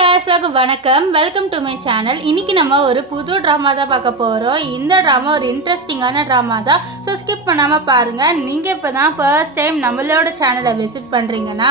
guys, வணக்கம். Welcome to my channel. இன்னைக்கு நம்ம ஒரு புது ட்ராமா தான் பார்க்க போகிறோம். இந்த ட்ராமா ஒரு இன்ட்ரெஸ்டிங்கான ட்ராமா தான். ஸோ ஸ்கிப் பண்ணாமல் பாருங்கள். நீங்கள் இப்போ தான் ஃபர்ஸ்ட் டைம் நம்மளோட சேனலை விசிட் பண்ணுறீங்கன்னா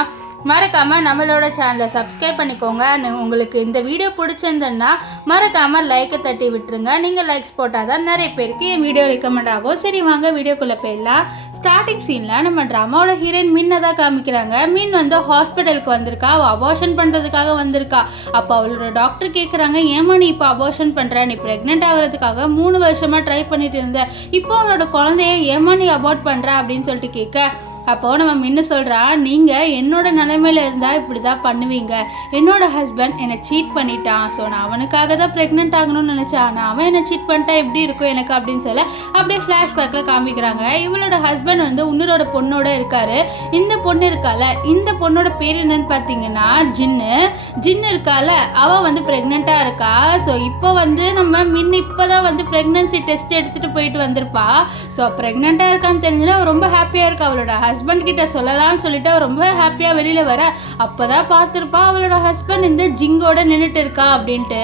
மறக்காமல் நம்மளோட சேனலை சப்ஸ்கிரைப் பண்ணிக்கோங்க. உங்களுக்கு இந்த வீடியோ பிடிச்சிருந்ததுன்னா மறக்காமல் லைக்கை தட்டி விட்டுருங்க. நீங்கள் லைக்ஸ் போட்டால் தான் நிறைய பேருக்கு என் வீடியோ ரெக்கமெண்ட் ஆகும். சரி வாங்க வீடியோக்குள்ளே போயிடலாம். ஸ்டார்டிங் சீனில் நம்ம ட்ராமாவோட ஹீரோயின் மின்னை தான் காமிக்கிறாங்க. மின் வந்து ஹாஸ்பிட்டலுக்கு வந்திருக்கா. அவள் அபார்ஷன் பண்ணுறதுக்காக வந்திருக்கா. அப்போ அவளோட டாக்டர் கேட்குறாங்க, ஏமா நீ இப்போ அபார்ஷன் பண்ணுற, நீ ப்ரெக்னென்ட் ஆகிறதுக்காக 3 வருஷமாக ட்ரை பண்ணிட்டு இருந்த, இப்போ அவனோட குழந்தைய ஏமா நீ அபார்ட் பண்ணுற அப்படின்னு சொல்லிட்டு கேட்க, அப்போது நம்ம மின்னு சொல்கிறா, நீங்கள் என்னோட நிலைமையில் இருந்தால் இப்படி தான் பண்ணுவீங்க. என்னோட ஹஸ்பண்ட் என்னை சீட் பண்ணிட்டான். ஸோ நான் அவனுக்காக தான் ப்ரெக்னென்ட் ஆகணும்னு நினச்சேன். ஆனால் அவன் என்னை சீட் பண்ணிட்டா எப்படி இருக்கும் எனக்கு அப்படின்னு சொல்ல அப்படியே ஃப்ளாஷ்பேக்கில் காமிக்கிறாங்க. இவளோட ஹஸ்பண்ட் வந்து இன்னொரு பொண்ணோட இருக்காரு. இந்த பொண்ணு இருக்கால, இந்த பொண்ணோட பேர் என்னன்னு பார்த்தீங்கன்னா ஜின்னு இருக்கால, அவள் வந்து ப்ரெக்னெண்ட்டாக இருக்கா. ஸோ இப்போ வந்து நம்ம இப்போ தான் வந்து ப்ரெக்னன்சி டெஸ்ட் எடுத்துகிட்டு போயிட்டு வந்திருப்பா. ஸோ ப்ரெக்னெண்ட்டாக இருக்கான்னு தெரிஞ்சுன்னா ரொம்ப ஹாப்பியாக இருக்கா. அவளோட ஹஸ்பண்ட் கிட்ட சொல்லலாம்னு சொல்லிட்டு ரொம்ப ஹாப்பியாக வெளியில் வர அப்போதான் பார்த்துருப்பா அவளோட ஹஸ்பண்ட் இந்த ஜிங்கோட நின்றுட்டு இருக்கா அப்படின்ட்டு.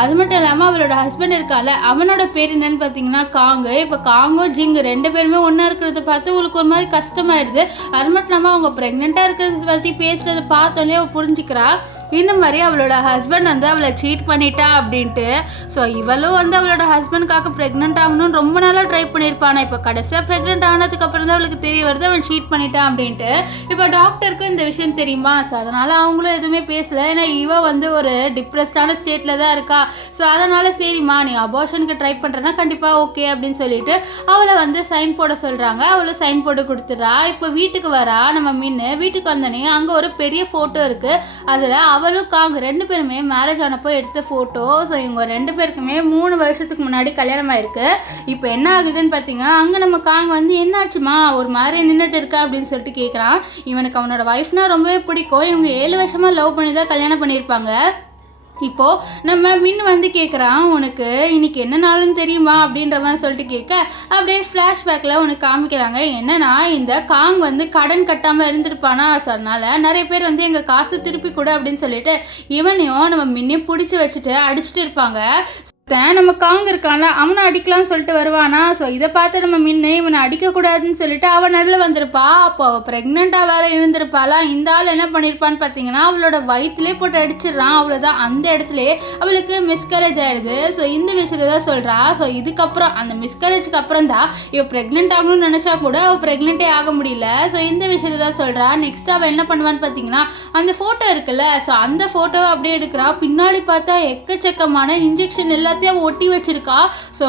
அது மட்டும் இல்லாமல் அவளோட ஹஸ்பண்ட் இருக்கால, அவனோட பேர் என்னன்னு பார்த்தீங்கன்னா காங்கு. இப்போ காங்கோ ஜிங்கு 2 பேருமே ஒன்றா இருக்கிறத பார்த்து உங்களுக்கு ஒரு மாதிரி கஷ்டமாயிடுது. அது மட்டும் இல்லாமல் அவங்க ப்ரெக்னெண்ட்டாக இருக்கிறத பற்றி பேசுகிறத பார்த்தோன்னே அவள் புரிஞ்சுக்கிறா இந்த மாதிரி அவளோட ஹஸ்பண்ட் வந்து அவளை சீட் பண்ணிட்டா அப்படின்ட்டு. ஸோ இவளும் வந்து அவளோட ஹஸ்பண்டுக்காக ப்ரெக்னென்ட் ஆகணும்னு ரொம்ப நாளாக ட்ரை பண்ணியிருப்பானா. இப்போ கடைசியாக ப்ரெக்னென்ட் ஆனதுக்கப்புறம் தான் அவளுக்கு தெரிய வருது அவன் சீட் பண்ணிட்டான் அப்படின்ட்டு. இப்போ டாக்டருக்கும் இந்த விஷயம் தெரியுமா. ஸோ அதனால் அவங்களும் எதுவுமே பேசலை. ஏன்னா இவ வந்து ஒரு டிப்ரெஸ்டான ஸ்டேட்டில் தான் இருக்கா. ஸோ அதனால் சரிம்மா நீ அபார்ஷனுக்கு ட்ரை பண்ணுறேன்னா கண்டிப்பாக ஓகே அப்படின்னு சொல்லிட்டு அவளை வந்து சைன் போட சொல்கிறாங்க. அவளும் சைன் போட்டு கொடுத்துட்றா. இப்போ வீட்டுக்கு வரா நம்ம மின்னு. வீட்டுக்கு வந்தோடனே அங்கே ஒரு பெரிய ஃபோட்டோ இருக்குது. அதில் அவளும் காங்க 2 பேருமே மேரேஜ் ஆனப்போ எடுத்த ஃபோட்டோ. ஸோ இவங்க 2 பேருக்குமே 3 வருஷத்துக்கு முன்னாடி கல்யாணம் ஆயிருக்கு. இப்போ என்ன ஆகுதுன்னு பார்த்தீங்கன்னா, அங்கே நம்ம காங்க வந்து என்னாச்சுமா ஒரு மாதிரி நின்றுட்டு இருக்கா அப்படின்னு சொல்லிட்டு கேட்குறான். இவனுக்கு அவனோட ஒய்ஃப்னா ரொம்பவே பிடிக்கும். இவங்க 7 வருஷமாக லவ் பண்ணி தான் கல்யாணம் பண்ணியிருப்பாங்க. இப்போது நம்ம மின் வந்து கேட்குறான், உனக்கு இன்னைக்கு என்ன நாளுன்னு தெரியுமா அப்படின்ற மாதிரி சொல்லிட்டு கேட்க அப்படியே ஃப்ளாஷ்பேக்கில் உனக்கு காமிக்கிறாங்க. என்னன்னா இந்த காங் வந்து கடன் கட்டாமல் இருந்திருப்பானா. ஸோ அதனால் நிறைய பேர் வந்து எங்கள் காசு திருப்பி கொடு அப்படின்னு சொல்லிட்டு இவனையும் நம்ம மின்னையும் பிடிச்சி வச்சுட்டு அடிச்சுட்டு இருப்பாங்க. நம்ம காங்க இருக்கான்ல, அவனை அடிக்கலாம்னு சொல்லிட்டு வருவானா. ஸோ இதை பார்த்து நம்ம மின்னு இவனை அடிக்கக்கூடாதுன்னு சொல்லிட்டு அவன் நடுவில் வந்திருப்பா. அப்போ அவள் ப்ரெக்னெண்ட்டாக வேற இருந்திருப்பாளா. இந்த ஆள் என்ன பண்ணியிருப்பான்னு பார்த்தீங்கன்னா அவளோட வயிற்றுலேயே போட்டு அடிச்சிடறான். அவ்வளோதான், அந்த இடத்துல அவளுக்கு மிஸ்கரேஜ் ஆகிடுது. ஸோ இந்த விஷயத்தை தான் சொல்கிறா. ஸோ இதுக்கப்புறம் அந்த மிஸ்கரேஜுக்கு அப்புறம் தான் இவள் ப்ரெக்னென்ட் ஆகணும்னு நினச்சா கூட அவள் ப்ரெக்னென்ட்டே ஆக முடியல. ஸோ இந்த விஷயத்தை தான் சொல்கிறா. நெக்ஸ்ட் அவள் என்ன பண்ணுவான்னு பார்த்தீங்கன்னா அந்த ஃபோட்டோ இருக்குல்ல, ஸோ அந்த ஃபோட்டோவை அப்படியே எடுக்கிறா. பின்னாடி பார்த்தா எக்கச்சக்கமான இன்ஜெக்ஷன் எல்லாத்தையும் ஒட்டி வச்சிருக்கா. ஸோ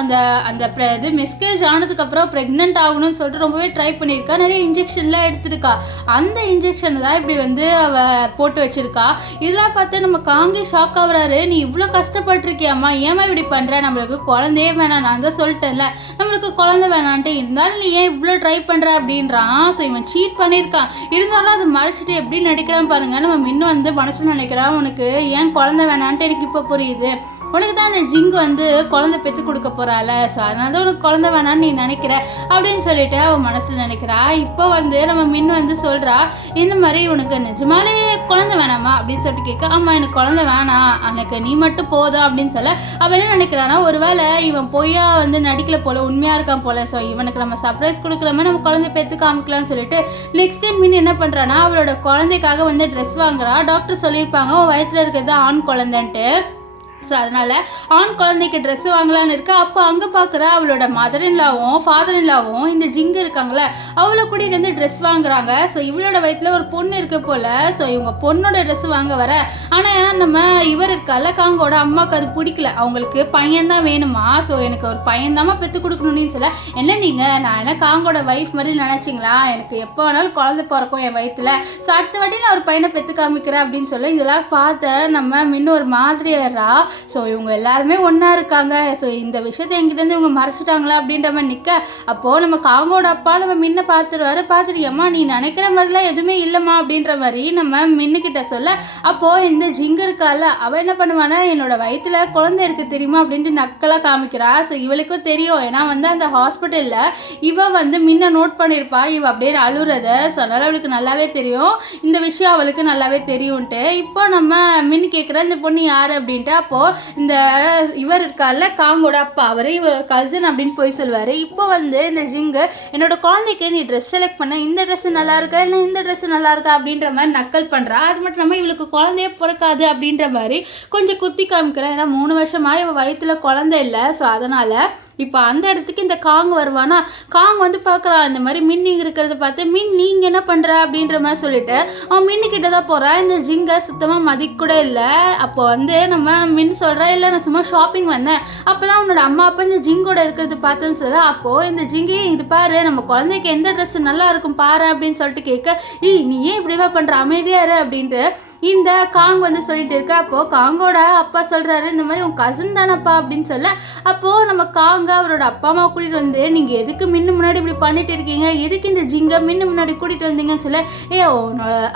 அந்த அந்த இது மிஸ்கேரேஜ் ஆனதுக்கப்புறம் ப்ரெக்னென்ட் ஆகணும்னு சொல்லிட்டு ரொம்பவே ட்ரை பண்ணியிருக்கா. நிறைய இன்ஜெக்ஷன்லாம் எடுத்திருக்கா. அந்த இன்ஜெக்ஷனை தான் இப்படி வந்து அவள் போட்டு வச்சிருக்கா. இதெல்லாம் பார்த்து நம்ம காங்கே ஷாக் ஆகுறாரு. நீ இவ்வளோ கஷ்டப்பட்டிருக்கியாம்மா, ஏமா இப்படி பண்ணுற, நம்மளுக்கு குழந்தையே வேணாம், நான் தான் சொல்லிட்டேன்ல நம்மளுக்கு குழந்தை வேணான்ட்டு, இருந்தாலும் நீ ஏன் இவ்வளோ ட்ரை பண்ணுற அப்படின்றான். ஸோ இவன் சீட் பண்ணியிருக்கான். இருந்தாலும் அதை மறைச்சிட்டு எப்படி நடிக்கிறான் பாருங்க. நம்ம இன்னும் வந்து மனசில் நினைக்கிறான், உனக்கு ஏன் குழந்தை வேணான்ட்டு எனக்கு இப்போ புரியுது. உனக்கு தான் அந்த ஜிங்கு வந்து குழந்தை பெற்று கொடுக்க போகிறாள். ஸோ அதனால தான் உனக்கு குழந்தை வேணான்னு நீ நினைக்கிற அப்படின்னு சொல்லிட்டு அவன் மனசில் நினைக்கிறா. இப்போ வந்து நம்ம மின் வந்து சொல்கிறா, இந்த மாதிரி உனக்கு நிஜமாலே குழந்தை வேணாமா அப்படின்னு சொல்லிட்டு கேட்க, ஆமாம் எனக்கு குழந்தை வேணாம், எனக்கு நீ மட்டும் போதும் அப்படின்னு சொல்ல அவன் என்ன நினைக்கிறான்னா ஒருவேளை இவன் பொய்யா வந்து நடிக்கல போல, உண்மையாக இருக்கான் போல. ஸோ இவனுக்கு நம்ம சர்ப்ரைஸ் கொடுக்குற மாதிரி நம்ம குழந்தை பெற்று காமிக்கலாம்னு சொல்லிட்டு நெக்ஸ்ட் டைம் மின் என்ன பண்ணுறான்னா அவளோட குழந்தைக்காக வந்து ட்ரெஸ் வாங்குறா. டாக்டர் சொல்லியிருப்பாங்க உன் வயசில் இருக்கிறது ஆண் குழந்தைன்ட்டு. ஸோ அதனால் ஆண் குழந்தைக்கு ட்ரெஸ்ஸு வாங்கலான்னு இருக்கா. அப்போ அங்கே பார்க்குற அவளோட மதர்-இன்-லாவும் ஃபாதர்-இன்-லாவும் இந்த ஜிங்கு இருக்காங்களே அவளை கூட்டிகிட்டு வந்து ட்ரெஸ் வாங்குறாங்க. ஸோ இவளோட வயிற்றில் ஒரு பொண்ணு இருக்கு போல். ஸோ இவங்க பொண்ணோட ட்ரெஸ் வாங்க வர, ஆனால் நம்ம இவர் இருக்கால காங்கோட அம்மாவுக்கு அது பிடிக்கல. அவங்களுக்கு பையன்தான் வேணுமா. ஸோ எனக்கு ஒரு பையன்தாம்மா பெற்று கொடுக்கணும்னு சொல்ல, என்ன நீங்கள் நான் என்ன காங்கோட ஒய்ஃப் மாதிரி நினச்சிங்களா, எனக்கு எப்போ வேணாலும் குழந்தை பிறக்கும் என் வயிற்றில். ஸோ அடுத்த வாட்டி நான் ஒரு பையனை பெற்று காமிக்கிறேன் அப்படின்னு சொல்ல இதெல்லாம் பார்த்த நம்ம இன்னும் ஒரு மாதிரி ஆடுறா. ஸோ இவங்க எல்லாருமே ஒன்றா இருக்காங்க. ஸோ இந்த விஷயத்தை என்கிட்டேருந்து இவங்க மறைச்சிட்டாங்களா அப்படின்ற மாதிரி நிற்க, அப்போது நம்ம காங்கோட அப்பா நம்ம மின்னை பார்த்துட்டு அம்மா நீ நினைக்கிற மாதிரிலாம் எதுவுமே இல்லைம்மா அப்படின்ற மாதிரி நம்ம மின்னுக்கிட்ட சொல்ல, அப்போது இந்த ஜிங்கு இருக்கால அவள் என்ன பண்ணுவானா, என்னோட வயிற்றுல குழந்தை இருக்குது தெரியுமா அப்படின்ட்டு நக்கலாக காமிக்கிறா. ஸோ இவளுக்கும் தெரியும், ஏன்னா வந்து அந்த ஹாஸ்பிட்டலில் இவ வந்து முன்ன நோட் பண்ணியிருப்பா இவ அப்படியே அழுறத. ஸோ அதனால் அவளுக்கு நல்லாவே தெரியும் இந்த விஷயம், அவளுக்கு நல்லாவே தெரியும்ன்ட்டு. இப்போ நம்ம மின் கேட்குற இந்த பொண்ணு யார் அப்படின்ட்டு, அப்போது இந்த இவர் இருக்கார்ல காங்கோட அப்பா, அவர் இவர் கசின் அப்படின்னு போய் சொல்லுவார். இப்போ வந்து இந்த ஜிங்கு என்னோட குழந்தைக்கு நீ ட்ரெஸ் செலக்ட் பண்ண, இந்த ட்ரெஸ்ஸு நல்லா இருக்கா இல்லை இந்த ட்ரெஸ்ஸு நல்லா இருக்கா அப்படின்ற மாதிரி நக்கல் பண்ணுறா. அது மட்டும் இல்லாமல் இவளுக்கு குழந்தையே பிறக்காது அப்படின்ற மாதிரி கொஞ்சம் குத்தி காமிக்கிறேன். ஏன்னா 3 வருஷமாக இவள் வயிற்றுல குழந்தை இல்லை. ஸோ அதனால் இப்போ அந்த இடத்துக்கு இந்த காங் வருவானா, காங் வந்து பார்க்குறான் இந்த மாதிரி மின்னி இருக்கிறத பார்த்து, மின் நீங்கள் என்ன பண்ணுற அப்படின்ற மாதிரி சொல்லிட்டு அவன் மின்னுக்கிட்ட தான் போகிறான். இந்த ஜிங்கை சுத்தமாக மதிக்க கூட இல்லை. அப்போ வந்து நம்ம மின் சொல்கிறா, இல்லை நான் சும்மா ஷாப்பிங் வந்தேன், அப்போ தான் உன்னோட அம்மா அப்பா இந்த ஜிங்கோட இருக்கிறது பார்த்தோன்னு சொல்ல, அப்போது இந்த ஜிங்கி இது பாரு நம்ம குழந்தைக்கு எந்த ட்ரெஸ்ஸு நல்லா இருக்கும் பாரு அப்படின்னு சொல்லிட்டு கேட்க, நீ ஏன் இப்படிவா பண்ணுற, அமைதியாக இரு அப்படின்ட்டு இந்த காங் வந்து சொல்லிட்டு இருக்க. அப்போது காங்கோட அப்பா சொல்கிறாரு, இந்த மாதிரி உன் கசின் தானப்பா அப்படின்னு சொல்ல, அப்போது நம்ம காங்க அவரோட அப்பா அம்மா கூட்டிகிட்டு வந்து, நீங்கள் எதுக்கு முன்ன முன்னாடி இப்படி பண்ணிட்டு இருக்கீங்க, எதுக்கு இந்த ஜிங்கை முன்ன முன்னாடி கூட்டிகிட்டு வந்தீங்கன்னு சொல்ல,